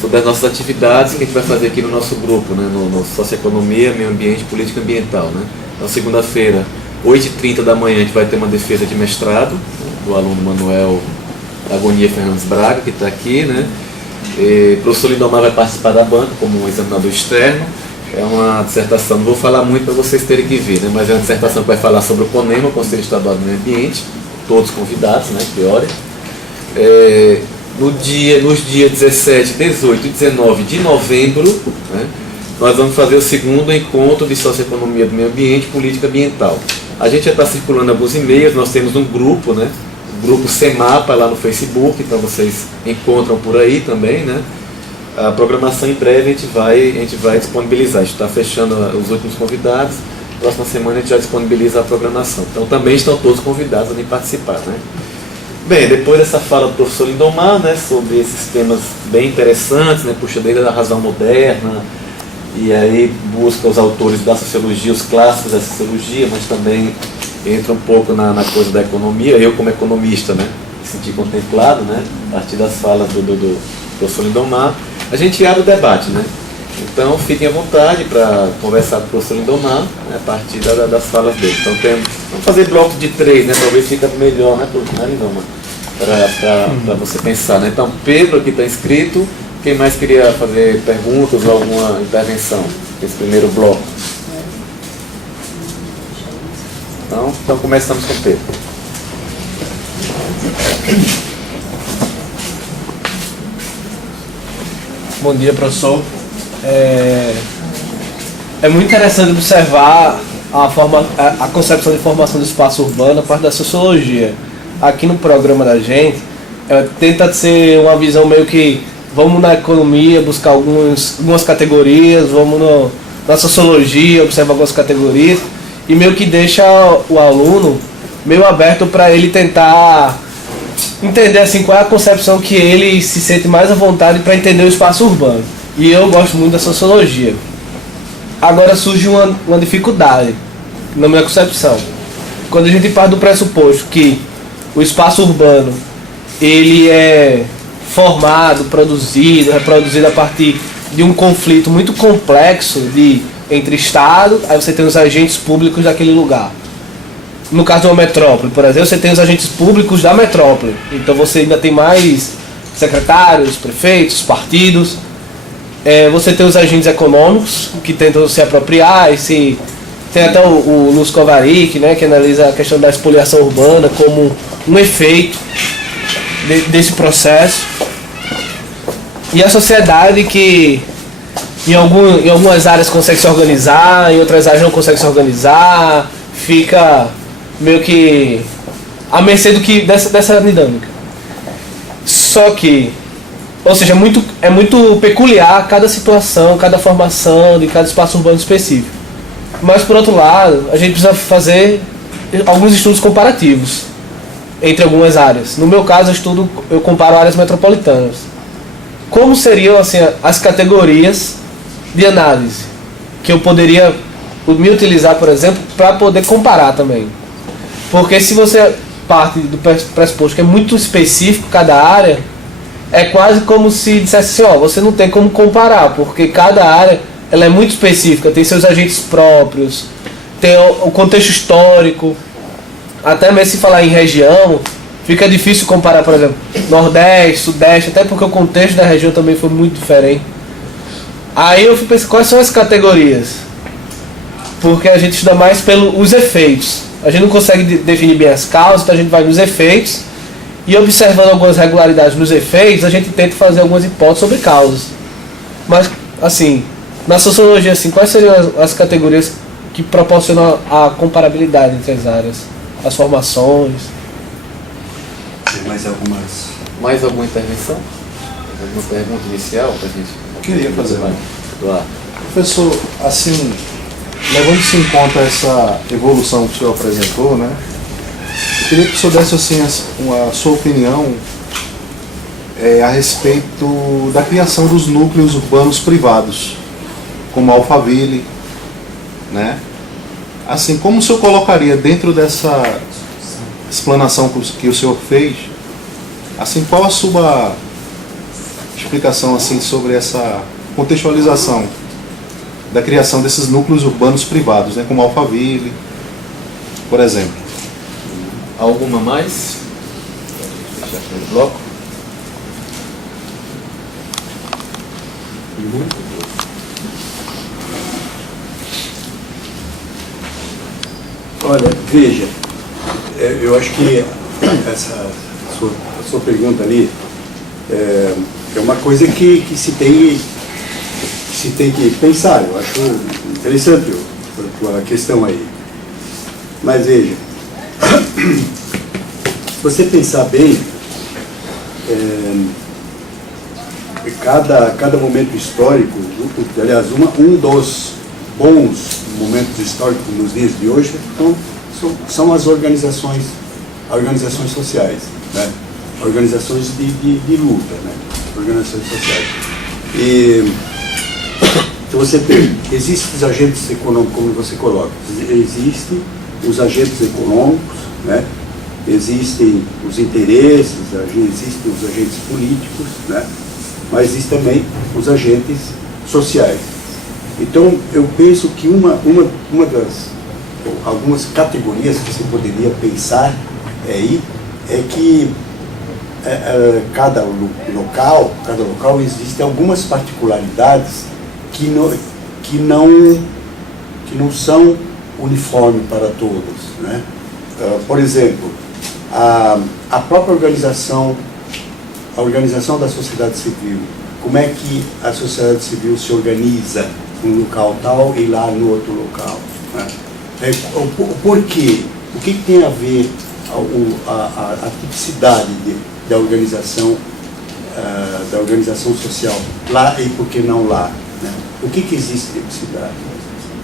sobre as nossas atividades que a gente vai fazer aqui no nosso grupo, né, no Socioeconomia, Meio Ambiente e Política Ambiental, né. Então, segunda-feira, 8h30 da manhã, a gente vai ter uma defesa de mestrado, né, do aluno Manuel Agonia Fernandes Braga, que está aqui, né. O professor Lindomar vai participar da banca como um examinador externo. É uma dissertação, não vou falar muito para vocês terem que ver, né, mas é uma dissertação que vai falar sobre o CONEMA, o Conselho Estadual do Meio Ambiente, todos convidados, né, priori. Nos dias 17, 18 e 19 de novembro, né, nós vamos fazer o segundo encontro de Socioeconomia do Meio Ambiente e Política Ambiental. A gente já está circulando alguns e-mails, nós temos um grupo, né, o grupo CEMAPA lá no Facebook, então vocês encontram por aí também, né. A programação em breve a gente vai disponibilizar, a gente está fechando os últimos convidados, próxima semana a gente já disponibiliza a programação. Então também estão todos convidados a vir participar, né. Bem, depois dessa fala do professor Lindomar, né, sobre esses temas bem interessantes, né, puxa desde a razão moderna, e aí busca os autores da sociologia, os clássicos da sociologia, mas também entra um pouco na coisa da economia. Eu, como economista, né, me senti contemplado, né, a partir das falas do professor Lindomar. A gente abre o debate, né? Então fiquem à vontade para conversar com o professor Lindomar, né, a partir das falas dele. Então vamos fazer bloco de 3, né? Talvez fique melhor, né, Lindomar? Para você pensar, né? Então Pedro aqui está inscrito. Quem mais queria fazer perguntas ou alguma intervenção nesse primeiro bloco? Então começamos com Pedro. Bom dia, professor. É muito interessante observar a concepção de formação do espaço urbano a parte da sociologia. Aqui no programa da gente, tenta ser uma visão meio que vamos na economia buscar algumas categorias, vamos na sociologia observar algumas categorias e meio que deixa o aluno meio aberto para ele tentar entender assim qual é a concepção que ele se sente mais à vontade para entender o espaço urbano. E eu gosto muito da sociologia. Agora surge uma dificuldade na minha concepção. Quando a gente parte do pressuposto que o espaço urbano ele é formado, produzido, reproduzido a partir de um conflito muito complexo entre Estado, aí você tem os agentes públicos daquele lugar. No caso de uma metrópole, por exemplo, você tem os agentes públicos da metrópole. Então você ainda tem mais secretários, prefeitos, partidos. Você tem os agentes econômicos que tentam se apropriar. Tem até o Lúcio Kovarik, né, que analisa a questão da expoliação urbana como um efeito desse processo. e a sociedade que em algumas áreas consegue se organizar, em outras áreas não consegue se organizar, fica meio que à mercê dessa dinâmica. Só que, ou seja, é muito peculiar cada situação, cada formação de cada espaço urbano específico. Mas, por outro lado, a gente precisa fazer alguns estudos comparativos entre algumas áreas. No meu caso, eu comparo áreas metropolitanas. Como seriam assim, as categorias de análise que eu poderia me utilizar, por exemplo, para poder comparar também? Porque se você parte do pressuposto que é muito específico cada área, é quase como se dissesse assim, você não tem como comparar, porque cada área ela é muito específica, tem seus agentes próprios, tem o contexto histórico, até mesmo se falar em região, fica difícil comparar, por exemplo, Nordeste, Sudeste, até porque o contexto da região também foi muito diferente. Aí eu fui pensar, quais são as categorias? Porque a gente estuda mais pelos efeitos. A gente não consegue definir bem as causas, então a gente vai nos efeitos, e observando algumas regularidades nos efeitos, a gente tenta fazer algumas hipóteses sobre causas. Mas, assim, na sociologia, assim, quais seriam as categorias que proporcionam a comparabilidade entre as áreas, as formações? Tem mais algumas... Mais alguma intervenção? Alguma pergunta inicial para a gente? Queria fazer uma. Claro. Professor, assim, levando-se em conta essa evolução que o senhor apresentou, né? Eu queria que o senhor desse assim, a sua opinião a respeito da criação dos núcleos urbanos privados, como Alphaville, né? Assim, como o senhor colocaria dentro dessa explanação que o senhor fez, assim, qual a sua explicação assim sobre essa contextualização da criação desses núcleos urbanos privados, né, como Alphaville, por exemplo? Alguma mais? Deixa eu fechar o bloco. Olha, veja, eu acho que essa sua pergunta ali é uma coisa que se tem que pensar. Eu acho interessante a tua questão aí. Mas veja, se você pensar bem, cada momento histórico, aliás, um dos bons momentos históricos nos dias de hoje são as organizações sociais, né? Organizações de luta, né? Organizações sociais. E se você tem, existem os agentes econômicos, como você coloca, existem os agentes econômicos, né? Existem os interesses, existem os agentes políticos, né? Mas existem também os agentes sociais. Então, eu penso que uma das algumas categorias que se poderia pensar aí é que cada local existem algumas particularidades que não são uniformes para todos, né? Por exemplo, a própria organização da sociedade civil, como é que a sociedade civil se organiza num local tal e lá no outro local, né? Por quê? O que tem a ver a tipicidade da organização social lá e por que não lá, né? O que existe tipicidade?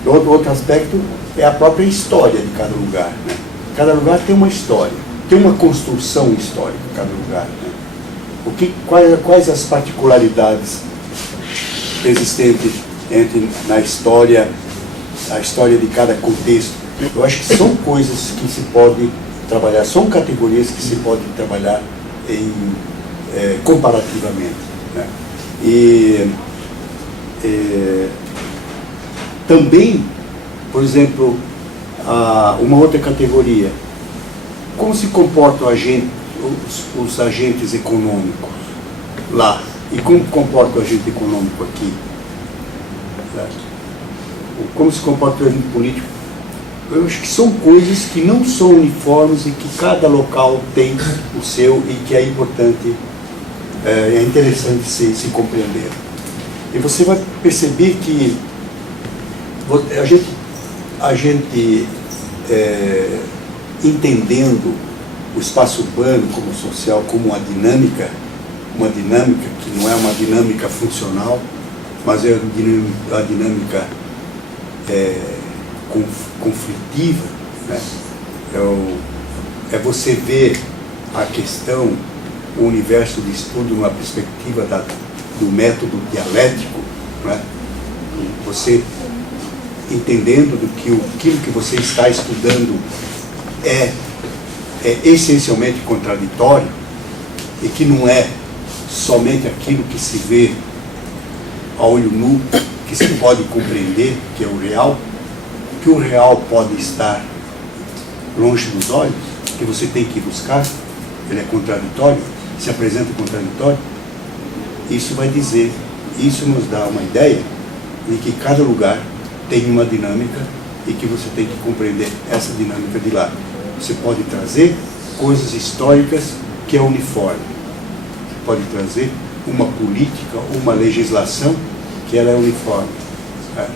Outro aspecto é a própria história de cada lugar, né? Cada lugar tem uma história, tem uma construção histórica, cada lugar, né? Quais as particularidades existentes na história, a história de cada contexto? Eu acho que são coisas que se pode trabalhar, são categorias que se podem trabalhar comparativamente, né? E também, por exemplo, uma outra categoria, como se comportam os agentes econômicos lá e como comporta o agente econômico aqui, certo? Como se comporta o agente político? Eu acho que são coisas que não são uniformes e que cada local tem o seu e que é importante é interessante se compreender. E você vai perceber que a gente entendendo o espaço urbano como social, como uma dinâmica que não é uma dinâmica funcional, mas é uma dinâmica conflitiva, né? É você ver a questão, o universo de estudo numa perspectiva do método dialético, né? E você entendendo aquilo que você está estudando é essencialmente contraditório e que não é somente aquilo que se vê a olho nu, que se pode compreender, que é o real, que o real pode estar longe dos olhos, que você tem que buscar, ele é contraditório, se apresenta contraditório. Isso vai dizer, isso nos dá uma ideia de que cada lugar tem uma dinâmica e que você tem que compreender essa dinâmica de lá. Você pode trazer coisas históricas que é uniforme. Você pode trazer uma política, uma legislação que ela é uniforme. Né?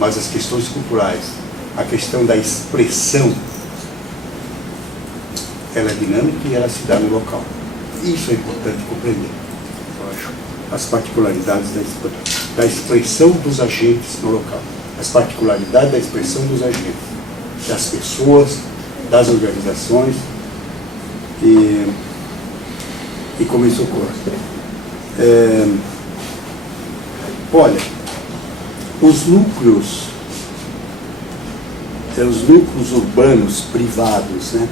Mas as questões culturais, a questão da expressão, ela é dinâmica e ela se dá no local. Isso é importante compreender, eu acho. As particularidades da expressão dos agentes no local. As particularidades da expressão dos agentes, das pessoas, das organizações e começou com olha, os núcleos urbanos privados, né?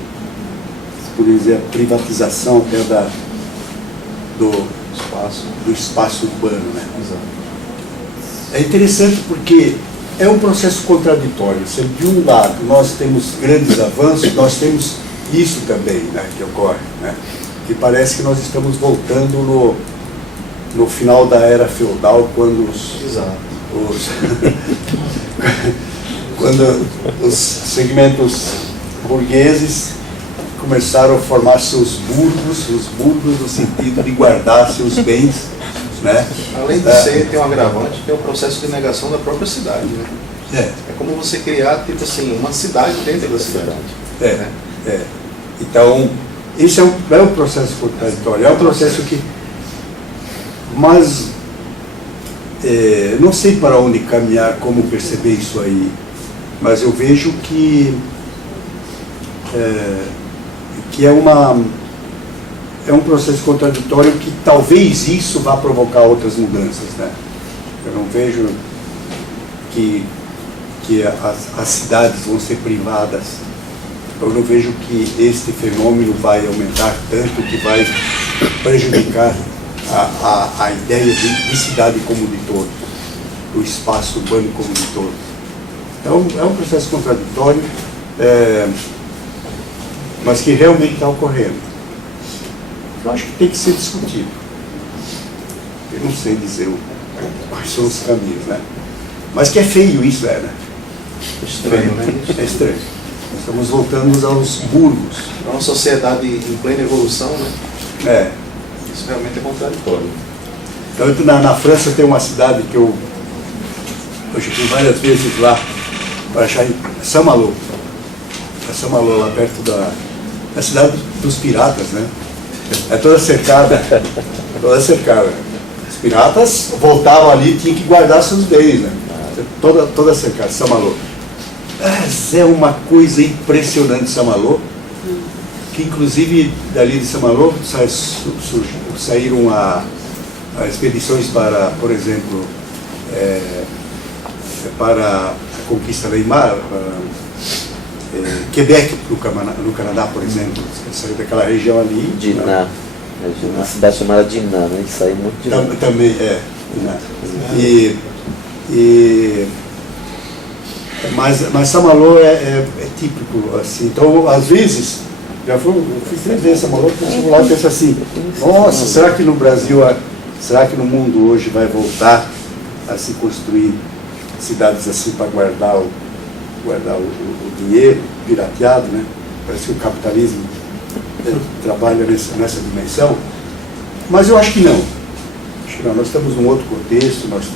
Por dizer, a privatização até do espaço urbano, né? É interessante porque é um processo contraditório. De um lado, nós temos grandes avanços, nós temos isso também, né, que ocorre, né? Que parece que nós estamos voltando no final da era feudal, quando quando os segmentos burgueses começaram a formar seus burgos no sentido de guardar seus bens, né? Além de ser, tem um agravante, que é o processo de negação da própria cidade, né? É como você criar, tipo assim, uma cidade dentro da cidade. Então, isso é um processo contraditório, é um processo que... Mas, não sei para onde caminhar, como perceber isso aí, mas eu vejo que é um processo contraditório que talvez isso vá provocar outras mudanças, né? Eu não vejo que as cidades vão ser privadas. Eu não vejo que este fenômeno vai aumentar tanto que vai prejudicar a ideia de cidade como de todo, o espaço urbano como de todo. É um processo contraditório, mas que realmente está ocorrendo. Eu acho que tem que ser discutido. Eu não sei dizer quais são os caminhos, né? Mas que é feio isso, né? Estranho, né? É estranho. Nós estamos voltando aos burgos. É uma sociedade em plena evolução, né? Isso realmente é contraditório. Então, na França tem uma cidade que eu já fui várias vezes lá, para achar em Saint-Malo. Saint-Malo, lá perto da cidade dos piratas, né? É toda cercada. Os piratas voltavam ali e tinham que guardar seus bens, né? Toda cercada, Saint-Malo. É uma coisa impressionante, Saint-Malo, que inclusive dali de Saint-Malo saíram expedições para, por exemplo, para a conquista da Imar, Quebec, no Canadá, por exemplo, saiu daquela região ali. Dinah, uma cidade chamada Dinah, né? Isso aí muito de lá. Também Dinah. Mas Saint-Malo é típico, assim. Então, às vezes, eu fui 3 vezes Saint-Malo, eu chego lá e penso assim, nossa, será que no Brasil, será que no mundo hoje vai voltar a se construir cidades assim para guardar o dinheiro pirateado, né? Parece que o capitalismo trabalha nessa dimensão. Mas eu acho que não. Acho que não. Nós estamos num outro contexto, nós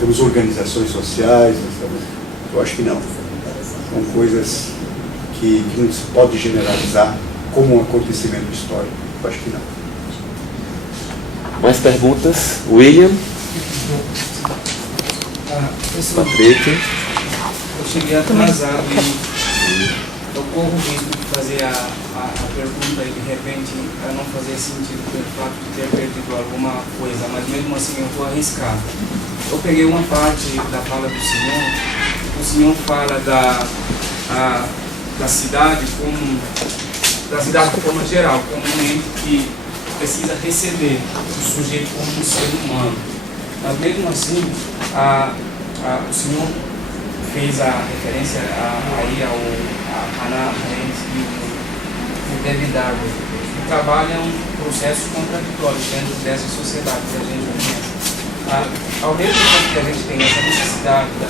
temos organizações sociais, eu acho que não. São coisas que não se pode generalizar como um acontecimento histórico. Eu acho que não. Mais perguntas? William? Patrick? Eu cheguei atrasado e eu corro o risco de fazer a pergunta e de repente não fazer sentido pelo fato de ter perdido alguma coisa, mas mesmo assim eu vou arriscar. Eu peguei uma parte da fala do senhor, o senhor fala da cidade de forma geral, como um ente que precisa receber o sujeito como um ser humano. Mas mesmo assim, o senhor fez a referência aí ao Hannah Arendt e o David Darwin, que trabalham processos contraditórios dentro dessa sociedade que a gente conhece. Ao mesmo tempo que a gente tem essa necessidade da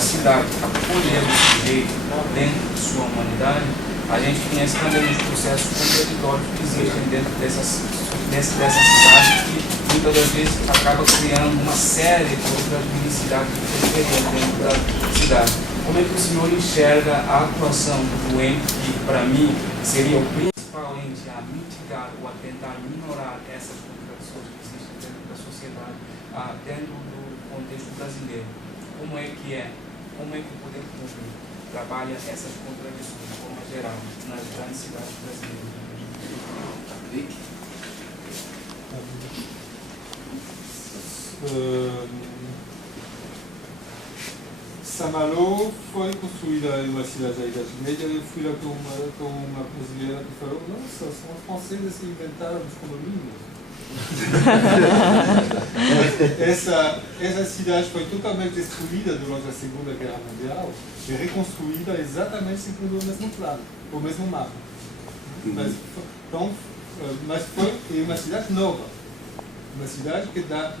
cidade acolher o sujeito dentro de sua humanidade, a gente conhece também os processos contraditórios que existem dentro dessa cidade, que muitas das vezes acaba criando uma série de outras mini-cidades diferentes dentro da cidade. Como é que o senhor enxerga a atuação do ente que, para mim, seria o principal ente a mitigar ou a tentar minorar essas contradições que existem dentro da sociedade, dentro do contexto brasileiro? Como é que o poder público trabalha essas contradições de forma geral nas grandes cidades brasileiras? Saint-Malo foi construída em uma cidade da Idade Média. Eu fui lá com uma brasileira que falou: nossa, são os franceses que inventaram os condomínios. Essa cidade foi totalmente destruída durante a Segunda Guerra Mundial e reconstruída exatamente segundo o mesmo plano, o mesmo mapa. Mas foi uma cidade nova, uma cidade que dá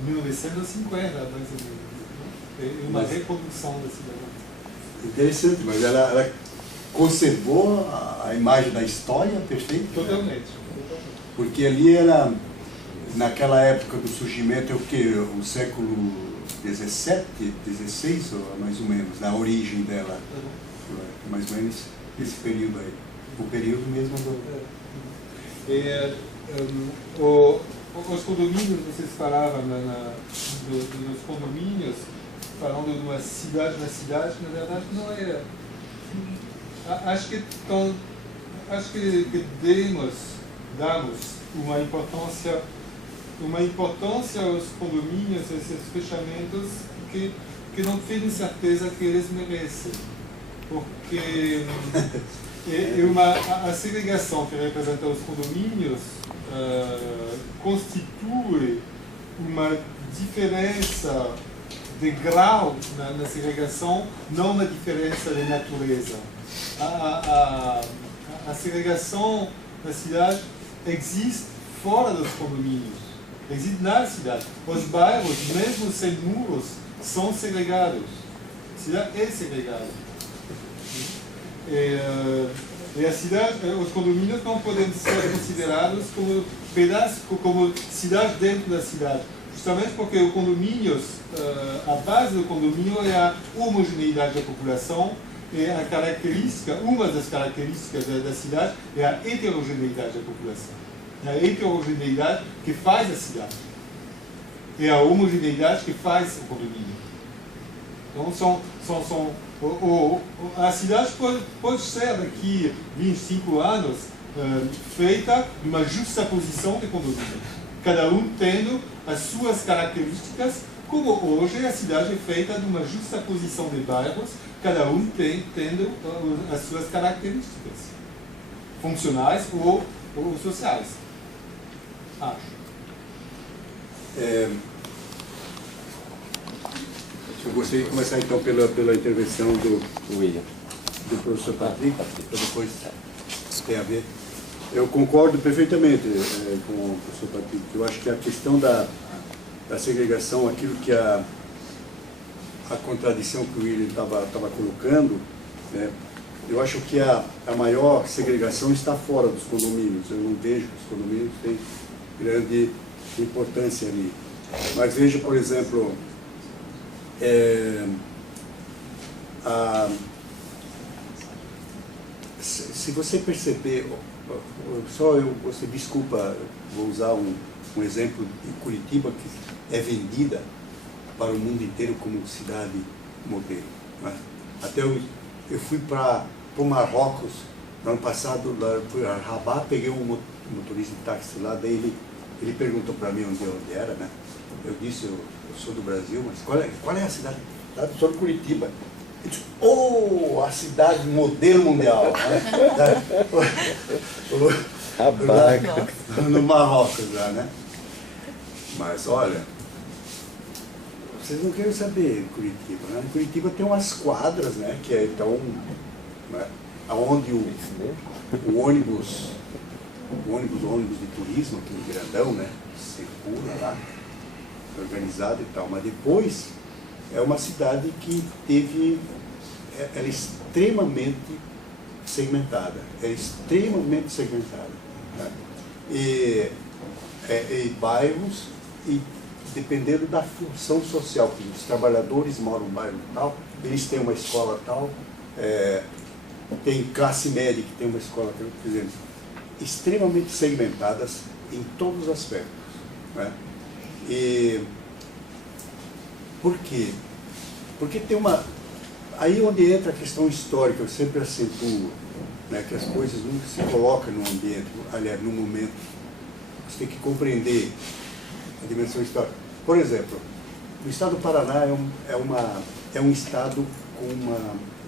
1950, mais ou menos. É uma reprodução da cidade. Interessante, mas ela conservou a imagem da história perfeita? Totalmente. Porque ali era, naquela época do surgimento, é o que? O século XVII, XVI, mais ou menos, na origem dela. Mais ou menos esse período aí. O período mesmo do... Os condomínios, vocês falavam dos condomínios, falando de uma cidade na cidade, na verdade não é. Acho que damos uma importância aos condomínios, esses fechamentos que não tenho certeza que eles merecem, porque a segregação que representa os condomínios constitui uma diferença de grau na segregação, não uma diferença de natureza. A segregação na cidade existe fora dos condomínios, existe na cidade. Os bairros, mesmo sem muros, são segregados. A cidade é segregada. E a cidade, os condomínios não podem ser considerados como pedaços, como cidade dentro da cidade. Justamente porque o condomínio, a base do condomínio é a homogeneidade da população, e a característica, uma das características da cidade é a heterogeneidade da população. É a heterogeneidade que faz a cidade. É a homogeneidade que faz o condomínio. Então, a cidade pode ser, daqui 25 anos, feita uma justaposição de condomínios. Cada um tendo as suas características, como hoje a cidade é feita de uma justaposição de bairros, cada um tendo as suas características funcionais ou sociais. Acho. Eu gostaria de começar então pela intervenção do William. Do professor Patrick, para depois ter a ver. Eu concordo perfeitamente com o professor Patrick. Eu acho que a questão da segregação, aquilo que a contradição que o William estava colocando, né, eu acho que a maior segregação está fora dos condomínios. Eu não vejo que os condomínios têm grande importância ali. Mas veja, por exemplo, se você perceber, você desculpa, vou usar um exemplo de Curitiba, que é vendida para o mundo inteiro como cidade modelo, né? Até eu fui para o Marrocos no ano passado, lá, fui a Rabat, peguei um motorista de táxi lá, daí ele perguntou para mim onde era, né? Eu disse, eu sou do Brasil, mas qual é a cidade? Eu sou de Curitiba. Ele disse, a cidade modelo mundial, né? No Marrocos lá, né? Mas olha, vocês não querem saber Curitiba, né? Curitiba tem umas quadras, né? Que é então, né? Onde o ônibus de turismo, aquele grandão, né? Circula lá, organizado e tal. Mas depois é uma cidade que ela é extremamente segmentada. Né? E bairros, e dependendo da função social, que os trabalhadores moram no bairro tal, eles têm uma escola tal, tem classe média que tem uma escola, por exemplo, extremamente segmentadas em todos os aspectos, né? E por quê? Porque tem aí onde entra a questão histórica, eu sempre acentuo, né, que as coisas nunca se colocam no ambiente, aliás, no momento. Você tem que compreender a dimensão histórica. Por exemplo, o estado do Paraná é um estado com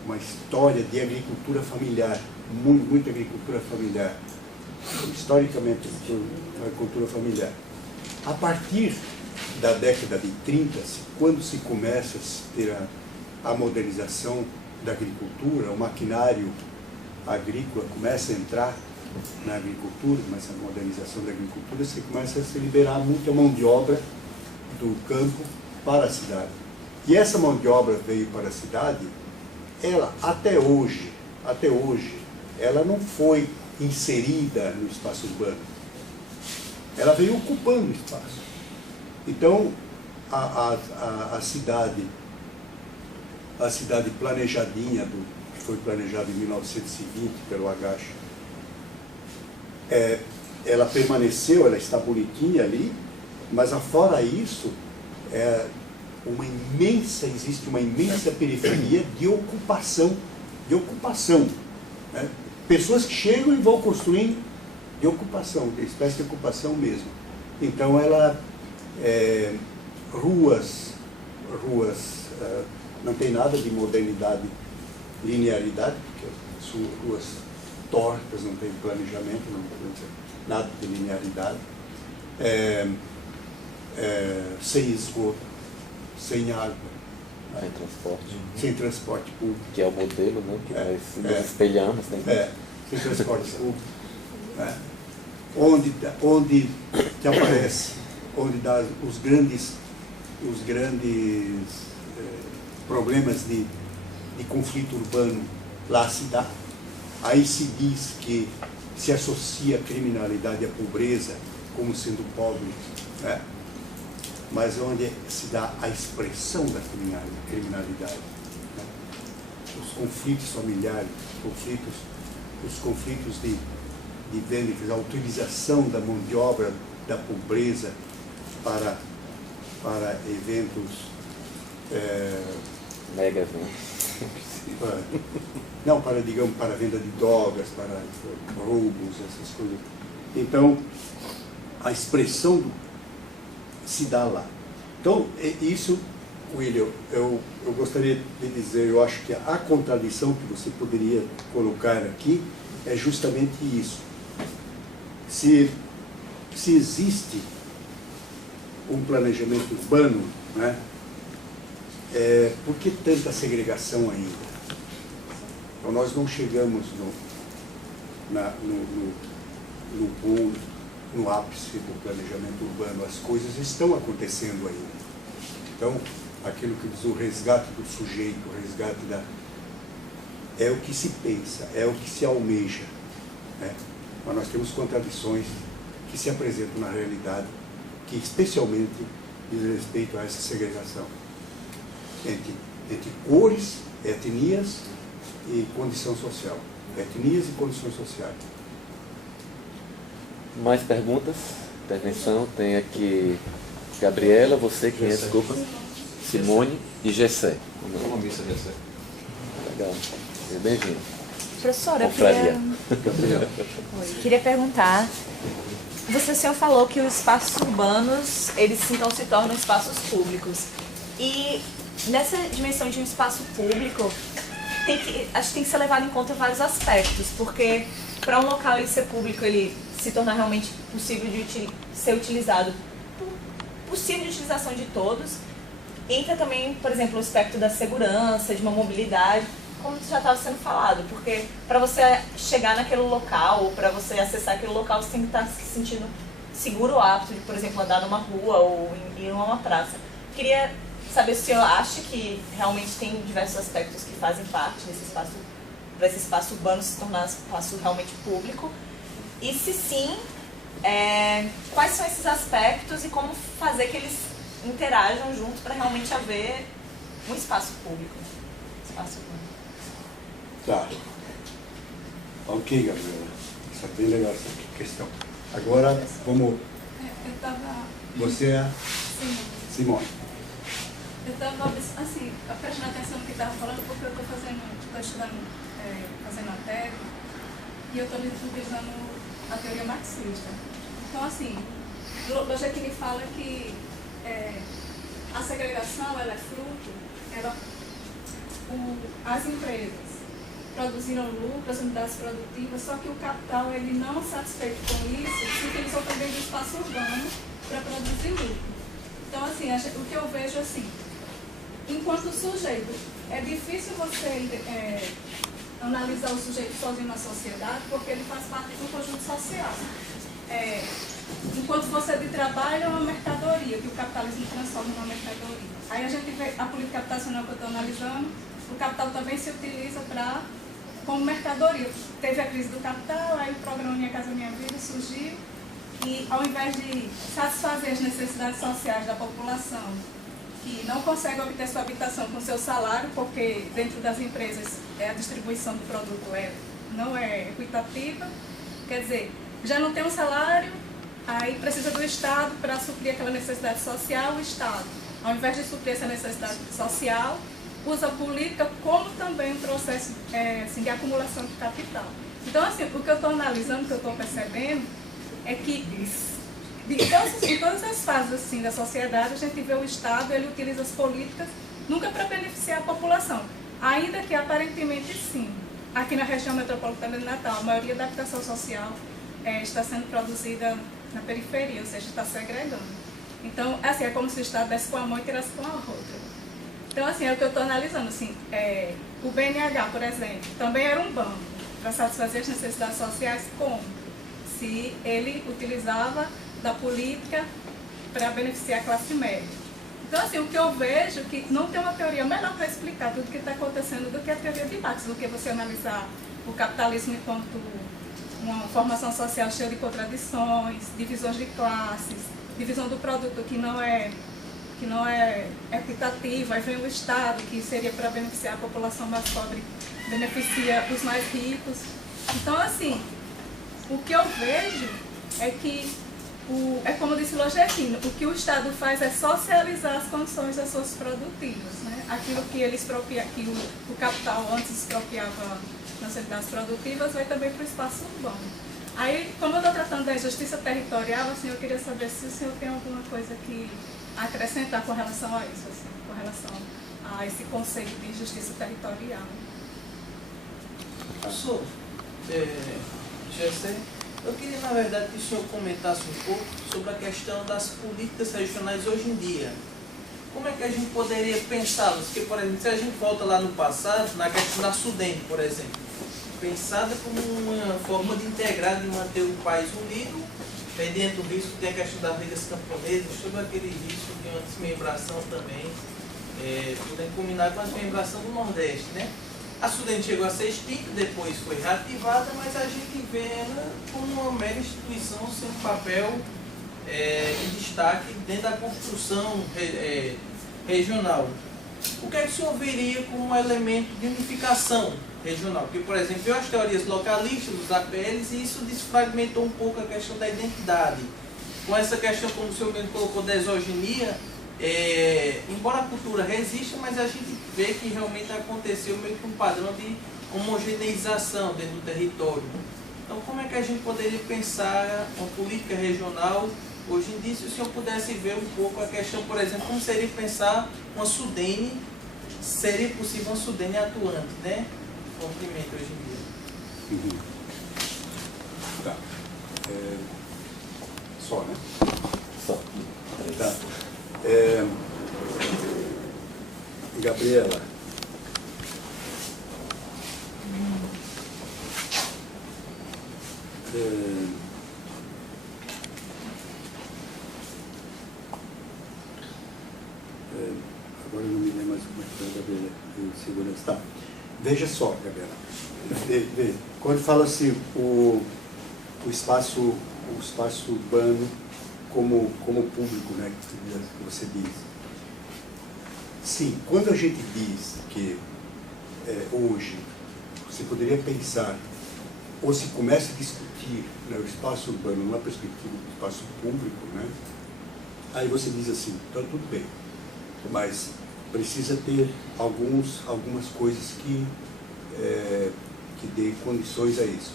uma história de agricultura familiar, muita agricultura familiar, historicamente, agricultura familiar. A partir da década de 30, quando se começa a ter a modernização da agricultura, o maquinário agrícola começa a entrar na agricultura, começa a modernização da agricultura, você começa a se liberar muita mão de obra do campo para a cidade. E essa mão de obra veio para a cidade, ela até hoje, ela não foi inserida no espaço urbano. Ela veio ocupando o espaço. Então, a cidade planejadinha, que foi planejada em 1920 pelo Agache, ela permaneceu, ela está bonitinha ali, mas afora isso, existe uma imensa periferia de ocupação, né? Pessoas que chegam e vão construindo de ocupação, de espécie de ocupação mesmo. Então ela, ruas, não tem nada de modernidade, linearidade, porque são ruas tortas, não tem planejamento, não tem nada de linearidade, sem esgoto, sem água, sem transporte público. Que é o modelo, né? Que nós nos espelhamos. Né? Sem transporte público. Onde que aparece, onde dá os grandes problemas de conflito urbano, lá se dá. Aí se diz que se associa a criminalidade à pobreza como sendo pobre, né? Mas onde se dá a expressão da criminalidade, né? Os conflitos familiares, os conflitos de venda, a utilização da mão de obra da pobreza para eventos mega não, para a venda de drogas, para roubos, essas coisas. Então, a expressão se dá lá. Então, isso, William, eu gostaria de dizer, eu acho que a contradição que você poderia colocar aqui é justamente isso. Se existe um planejamento urbano, né, por que tanta segregação ainda? Então nós não chegamos no ápice do planejamento urbano, as coisas estão acontecendo ainda. Então, aquilo que diz o resgate do sujeito, o resgate é o que se pensa, é o que se almeja, né? Mas nós temos contradições que se apresentam na realidade, que especialmente diz respeito a essa segregação entre cores, etnias e condição social. Etnias e condições sociais. Mais perguntas? Intervenção? Tem aqui Gabriela, você, quem é? Desculpa. Simone e Gessé. Economista, Gessé. Legal. Seja bem-vindo. Professora, eu queria perguntar, o senhor falou que os espaços urbanos, eles então se tornam espaços públicos. E nessa dimensão de um espaço público, acho que tem que ser levado em conta vários aspectos, porque para um local ele ser público, ele se tornar realmente possível de ser utilizado, possível de utilização de todos, entra também, por exemplo, o aspecto da segurança, de uma mobilidade, como já estava sendo falado, porque para você chegar naquele local, ou para você acessar aquele local, você tem que estar se sentindo seguro ou apto de, por exemplo, andar numa rua ou ir numa praça. Queria saber se o senhor acha que realmente tem diversos aspectos que fazem parte desse espaço, para esse espaço urbano se tornar um espaço realmente público, e se sim, quais são esses aspectos e como fazer que eles interajam juntos para realmente haver um espaço público, espaço urbano. Tá. Ok, Gabriela. Isso é bem legal essa questão. Agora, vamos... Você é? Simone. Eu estava, assim, prestando atenção no que estava falando, porque eu estou estudando, fazendo a tese, e eu estou utilizando a teoria marxista. Então, assim, Lojequini fala que a segregação, ela é fruto, as empresas produziram lucro, as unidades produtivas, só que o capital, ele não satisfeito com isso, se utilizou também do espaço urbano para produzir lucro. Então, assim, o que eu vejo assim, enquanto sujeito, é difícil você analisar o sujeito sozinho na sociedade, porque ele faz parte de um conjunto social. Enquanto força de trabalho é uma mercadoria, que o capitalismo transforma numa mercadoria. Aí a gente vê a política habitacional que eu estou analisando, o capital também se utiliza como mercadoria. Teve a crise do capital, aí o programa Minha Casa Minha Vida surgiu, e ao invés de satisfazer as necessidades sociais da população, que não consegue obter sua habitação com seu salário, porque dentro das empresas a distribuição do produto não é equitativa, quer dizer, já não tem um salário, aí precisa do Estado para suprir aquela necessidade social, o Estado, ao invés de suprir essa necessidade social, usa a política como também um processo assim, de acumulação de capital. Então, assim, o que eu estou analisando, o que eu estou percebendo, é que em todas as fases assim, da sociedade, a gente vê o Estado, ele utiliza as políticas nunca para beneficiar a população, ainda que aparentemente sim. Aqui na região metropolitana de Natal, a maioria da habitação social está sendo produzida na periferia, ou seja, está segregando. Então, assim, é como se o Estado desse com a mão e tirasse com a outra. Então, assim, é o que eu estou analisando. Assim, o BNH, por exemplo, também era um banco para satisfazer as necessidades sociais, como? Se ele utilizava da política para beneficiar a classe média. Então, assim, o que eu vejo é que não tem uma teoria melhor para explicar tudo o que está acontecendo do que a teoria de Marx, do que você analisar o capitalismo enquanto uma formação social cheia de contradições, divisões de classes, divisão do produto que não é equitativa, aí vem o Estado, que seria para beneficiar a população mais pobre, beneficia os mais ricos. Então, assim, o que eu vejo é que, é como disse Lojequini, o que o Estado faz é socializar as condições das forças produtivas, né? Aquilo que ele expropria, que o capital antes expropriava nas unidades produtivas, vai também para o espaço urbano. Aí, como eu estou tratando da justiça territorial, assim, eu queria saber se o senhor tem alguma coisa que acrescentar com relação a isso, assim, com relação a esse conceito de justiça territorial. Professor, Gessé, eu queria, na verdade, que o senhor comentasse um pouco sobre a questão das políticas regionais hoje em dia. Como é que a gente poderia pensá-las? Porque, por exemplo, se a gente volta lá no passado, na questão da Sudene, por exemplo, pensada como uma forma de integrar, de manter o país unido, mediante o risco, tem a questão das ligas camponesas, sobre aquele risco de uma desmembração também, podendo combinar com a desmembração do Nordeste, né? A Sudene chegou a ser extinta, depois foi reativada, mas a gente vê ela como uma mera instituição sem um papel de destaque dentro da construção regional. O que é que o senhor veria como um elemento de unificação regional? Porque, por exemplo, eu as teorias localistas, os APLs, e isso desfragmentou um pouco a questão da identidade. Com essa questão, como o senhor mesmo colocou, da exoginia, embora a cultura resista, mas a gente vê que realmente aconteceu meio que um padrão de homogeneização dentro do território. Então, como é que a gente poderia pensar uma política regional hoje em dia, se o senhor pudesse ver um pouco a questão, por exemplo, como seria pensar uma Sudene, seria possível uma Sudene atuante, né? Cumprimento hoje em dia. Uhum. Tá. Só, né? Só. Tá. Gabriela. Agora eu não me lembro mais como é que foi a Gabriela. Segurança. Tá. Veja só, Gabriela. Quando fala assim, o espaço urbano como público, né, que você diz. Sim, quando a gente diz que hoje você poderia pensar, ou se começa a discutir, né, o espaço urbano numa perspectiva do espaço público, né, aí você diz assim, então tudo bem, mas precisa ter algumas coisas que dê condições a isso.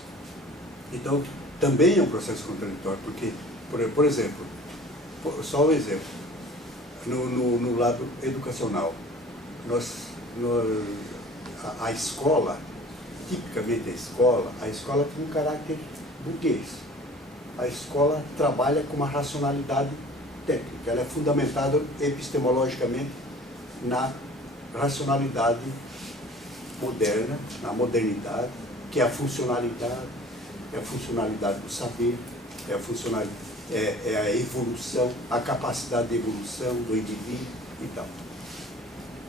Então, também é um processo contraditório, porque, por exemplo, só um exemplo, no lado educacional, a escola, tipicamente a escola tem um caráter burguês. A escola trabalha com uma racionalidade técnica, ela é fundamentada epistemologicamente na racionalidade moderna, na modernidade, que é a funcionalidade do saber, é a evolução, a capacidade de evolução do indivíduo e tal.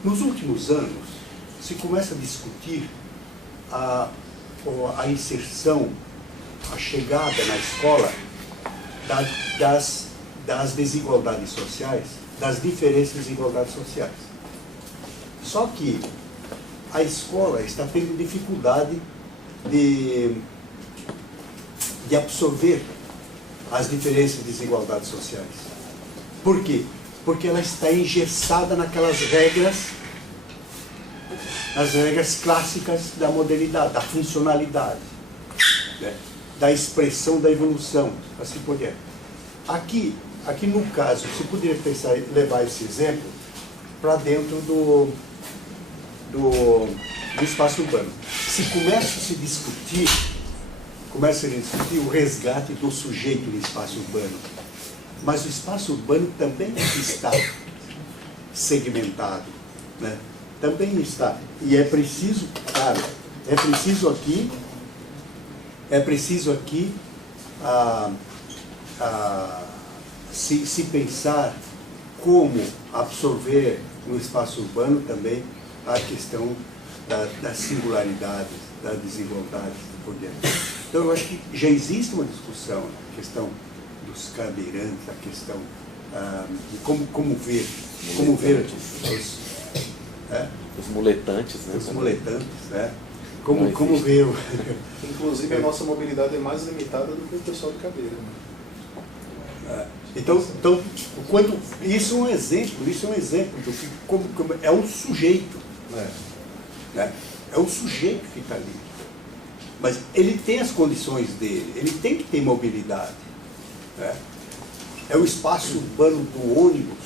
Nos últimos anos, se começa a discutir a inserção, a chegada na escola das desigualdades sociais, das diferentes desigualdades sociais. Só que a escola está tendo dificuldade de absorver as diferenças e desigualdades sociais. Por quê? Porque ela está engessada naquelas regras, as regras clássicas da modernidade, da funcionalidade, né? Da expressão da evolução, assim por diante. Aqui no caso, você poderia pensar, levar esse exemplo para dentro do espaço urbano. Se começa a se discutir o resgate do sujeito no espaço urbano. Mas o espaço urbano também está segmentado, né? Também está. E é preciso, claro, é preciso aqui se pensar como absorver no espaço urbano também a questão das singularidades, das desigualdades e por diante. Então, eu acho que já existe uma discussão, a questão dos cadeirantes, a questão de como ver os muletantes, né? Os muletantes, né? Como ver Inclusive, a nossa mobilidade é mais limitada do que o pessoal de cadeira, né? Então, isso é um exemplo do que como é um sujeito, né? É um sujeito que está ali. Mas ele tem as condições dele, ele tem que ter mobilidade, né? É o espaço urbano do ônibus,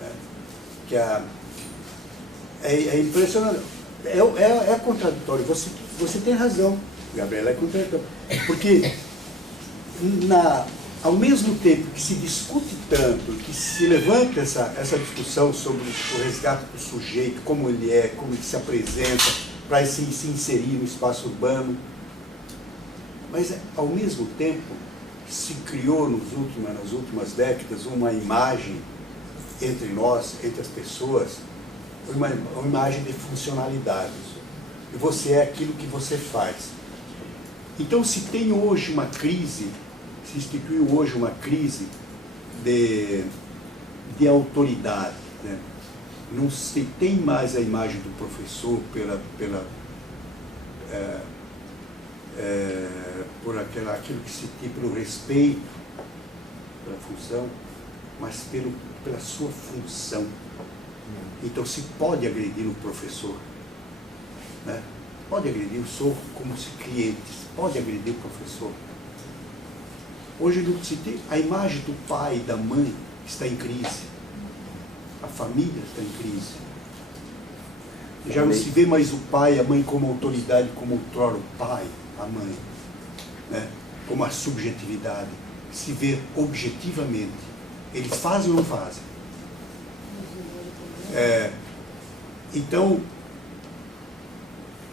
né? Que é impressionante, é contraditório. Você tem razão, Gabriela, é contraditório. Porque ao mesmo tempo que se discute tanto, que se levanta essa discussão sobre o resgate do sujeito, como ele é, como ele se apresenta, para se inserir no espaço urbano, mas ao mesmo tempo se criou nas últimas décadas uma imagem entre nós, entre as pessoas, uma imagem de funcionalidade. E você é aquilo que você faz. Então, se tem hoje uma crise, se instituiu hoje uma crise de autoridade, né? Não se tem mais a imagem do professor por aquilo que se tem, pelo respeito pela função, mas pela sua função. Então se pode agredir o professor, né? Pode agredir, eu sou como se clientes, pode agredir o professor. Hoje não se tem, a imagem do pai e da mãe está em crise, a família está em crise. Já não se vê mais o pai e a mãe como autoridade, como outrora o pai, a mãe, né? Como a subjetividade. Se vê objetivamente. Eles fazem ou não fazem? Então,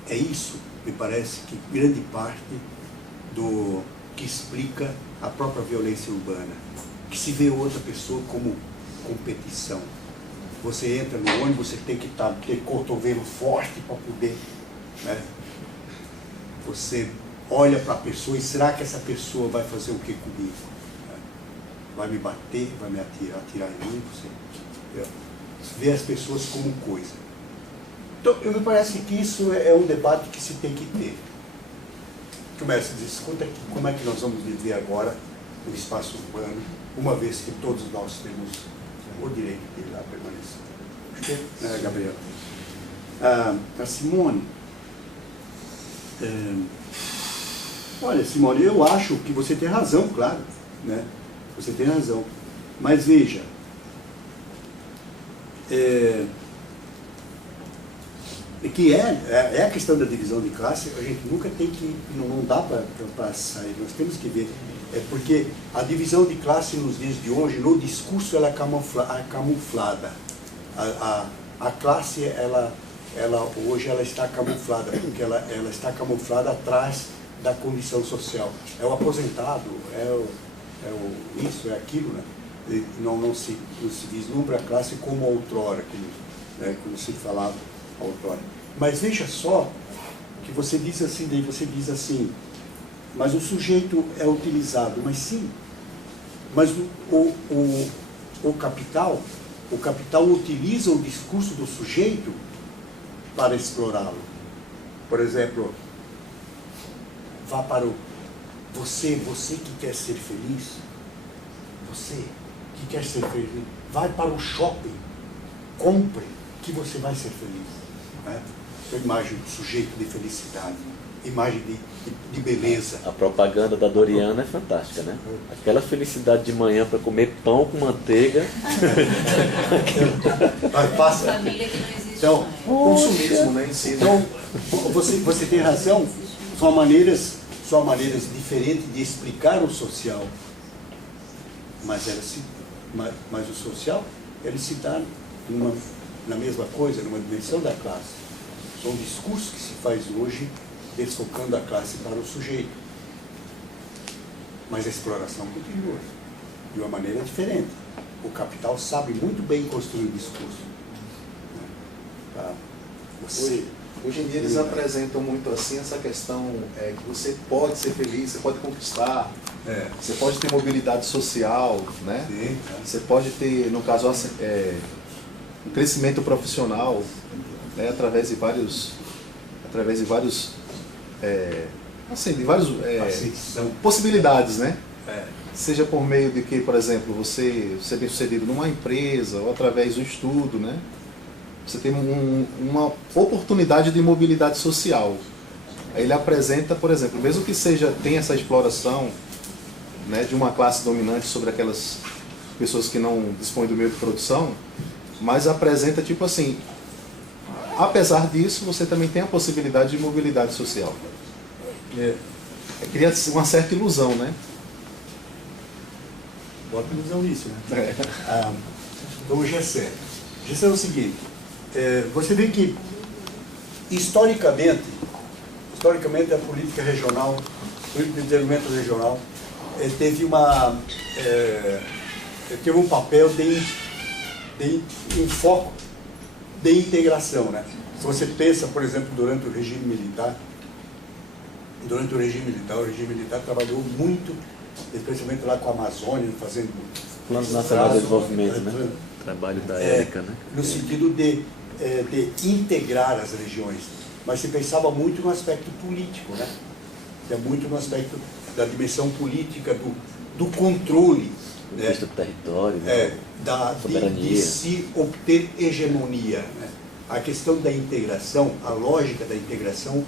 é isso, me parece, que grande parte do que explica a própria violência urbana. Que se vê outra pessoa como competição. Você entra no ônibus, você tem que ter cotovelo forte para poder, né? Você olha para a pessoa e será que essa pessoa vai fazer o que comigo? Vai me bater, vai me atirar em mim? Você vê as pessoas como coisa. Então, me parece que isso é um debate que se tem que ter. Começa a dizer, escuta aqui, como é que nós vamos viver agora no espaço urbano, uma vez que todos nós temos o direito de ir lá permanecer. Gabriel. A Simone. Olha, Simone, eu acho que você tem razão, claro, né? Você tem razão. Mas veja, que é a questão da divisão de classe, a gente nunca tem que, não dá para sair, nós temos que ver. Porque a divisão de classe nos dias de hoje, no discurso, ela é camuflada. A classe, hoje, ela está camuflada, porque ela está camuflada atrás da condição social. É o aposentado, isso, é aquilo, né? Não se vislumbra a classe como outrora, como se falava outrora. Mas veja só que você diz assim, mas o sujeito é utilizado, mas sim, mas o capital utiliza o discurso do sujeito para explorá-lo. Por exemplo, vá para você que quer ser feliz, vai para o shopping, compre que você vai ser feliz. Né? A imagem do sujeito de felicidade, imagem de beleza. A propaganda da Doriana é fantástica, né? Aquela felicidade de manhã para comer pão com manteiga. Família que não existe. Então, consumismo, né, em si. Então, você tem razão, são maneiras diferentes de explicar o social. Mas o social, ele se dá na mesma coisa, numa dimensão da classe. São discursos que se faz hoje desfocando a classe para o sujeito. Mas a exploração continua, de uma maneira diferente. O capital sabe muito bem construir o discurso. Hoje em dia eles apresentam muito assim essa questão que você pode ser feliz, você pode conquistar, você pode ter mobilidade social, né? Sim, você pode ter, no caso, um crescimento profissional, né? através de vários possibilidades, né? Seja por meio de que, por exemplo, você ser bem sucedido numa empresa ou através do estudo, né? Você tem uma oportunidade de mobilidade social. Aí ele apresenta, por exemplo, mesmo que tenha essa exploração, né, de uma classe dominante sobre aquelas pessoas que não dispõem do meio de produção, mas apresenta tipo assim, apesar disso, você também tem a possibilidade de mobilidade social. Cria uma certa ilusão, né? Bota ilusão nisso, né? Então, Gessé é o seguinte, você vê que, historicamente a política regional, o política de desenvolvimento regional, teve um papel de enfoque de integração, né? Se você pensa, por exemplo, durante o regime militar, o regime militar trabalhou muito, especialmente lá com a Amazônia, fazendo Plano Nacional de Desenvolvimento, né? Trabalho da Érica, né? No sentido de integrar as regiões. Mas se pensava muito no aspecto político, né? É muito no aspecto da dimensão política, do controle, né? Do território, né? De se obter hegemonia, né? A questão da integração, a lógica da integração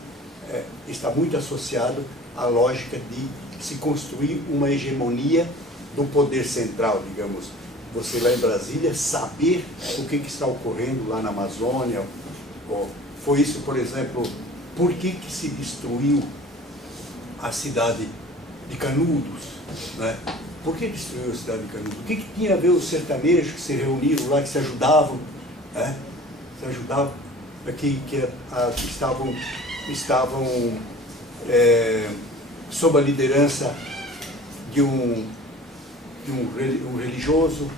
está muito associado à lógica de se construir uma hegemonia do poder central, digamos. Você lá em Brasília saber o que está ocorrendo lá na Amazônia. Foi isso, por exemplo, por que se destruiu a cidade de Canudos, né? Por que destruiu a cidade de Canudos? O que tinha a ver os sertanejos que se reuniram lá, que se ajudavam, né? Se ajudavam, que estavam sob a liderança de um religioso,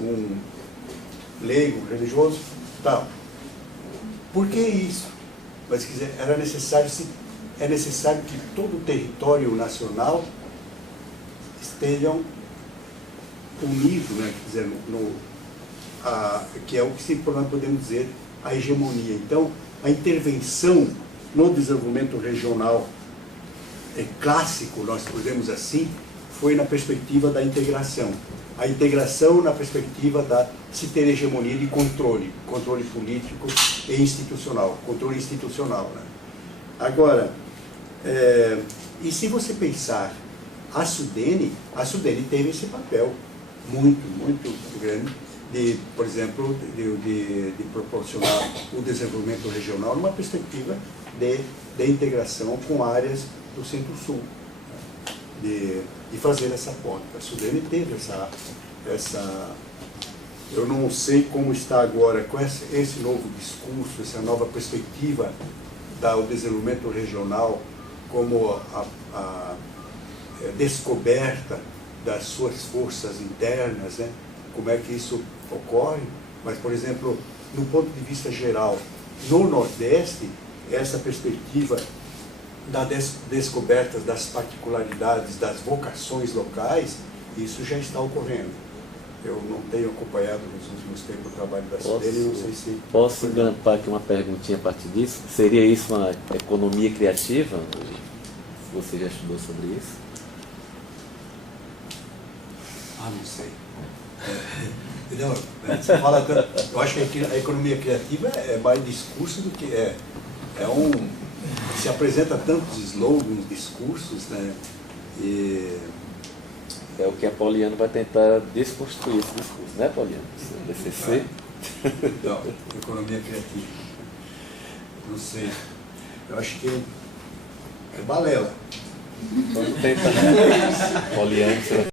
um leigo religioso, tal. Por que isso? Mas quiser, é necessário que todo o território nacional estejam unidos, né? Quer dizer, que é o que nós podemos dizer a hegemonia. Então, a intervenção no desenvolvimento regional clássico, nós podemos assim, foi na perspectiva da integração. A integração na perspectiva da se ter hegemonia de controle político e institucional, controle institucional, né? Agora, e se você pensar, a Sudene teve esse papel muito, muito grande, por exemplo, de proporcionar o desenvolvimento regional numa perspectiva de integração com áreas do Centro-Sul, de fazer essa ponte. A Sudene teve essa... Eu não sei como está agora com esse novo discurso, essa nova perspectiva do desenvolvimento regional como a descoberta das suas forças internas, né? Como é que isso ocorre, mas, por exemplo, no ponto de vista geral, no Nordeste, essa perspectiva das descobertas das particularidades, das vocações locais, isso já está ocorrendo. Eu não tenho acompanhado nos últimos tempos o trabalho da Sudene, não sei se... Posso engampar aqui uma perguntinha a partir disso? Seria isso uma economia criativa? Você já estudou sobre isso? Não sei. Entendeu? Você fala, eu acho que a economia criativa é mais discurso do que se apresenta tantos slogans, discursos, né? É o que a Poliana vai tentar desconstruir esse discurso, né, Poliana? DCC. Não, economia criativa. Não sei. Eu acho que é balela. Vamos tentar. Poliana, você vai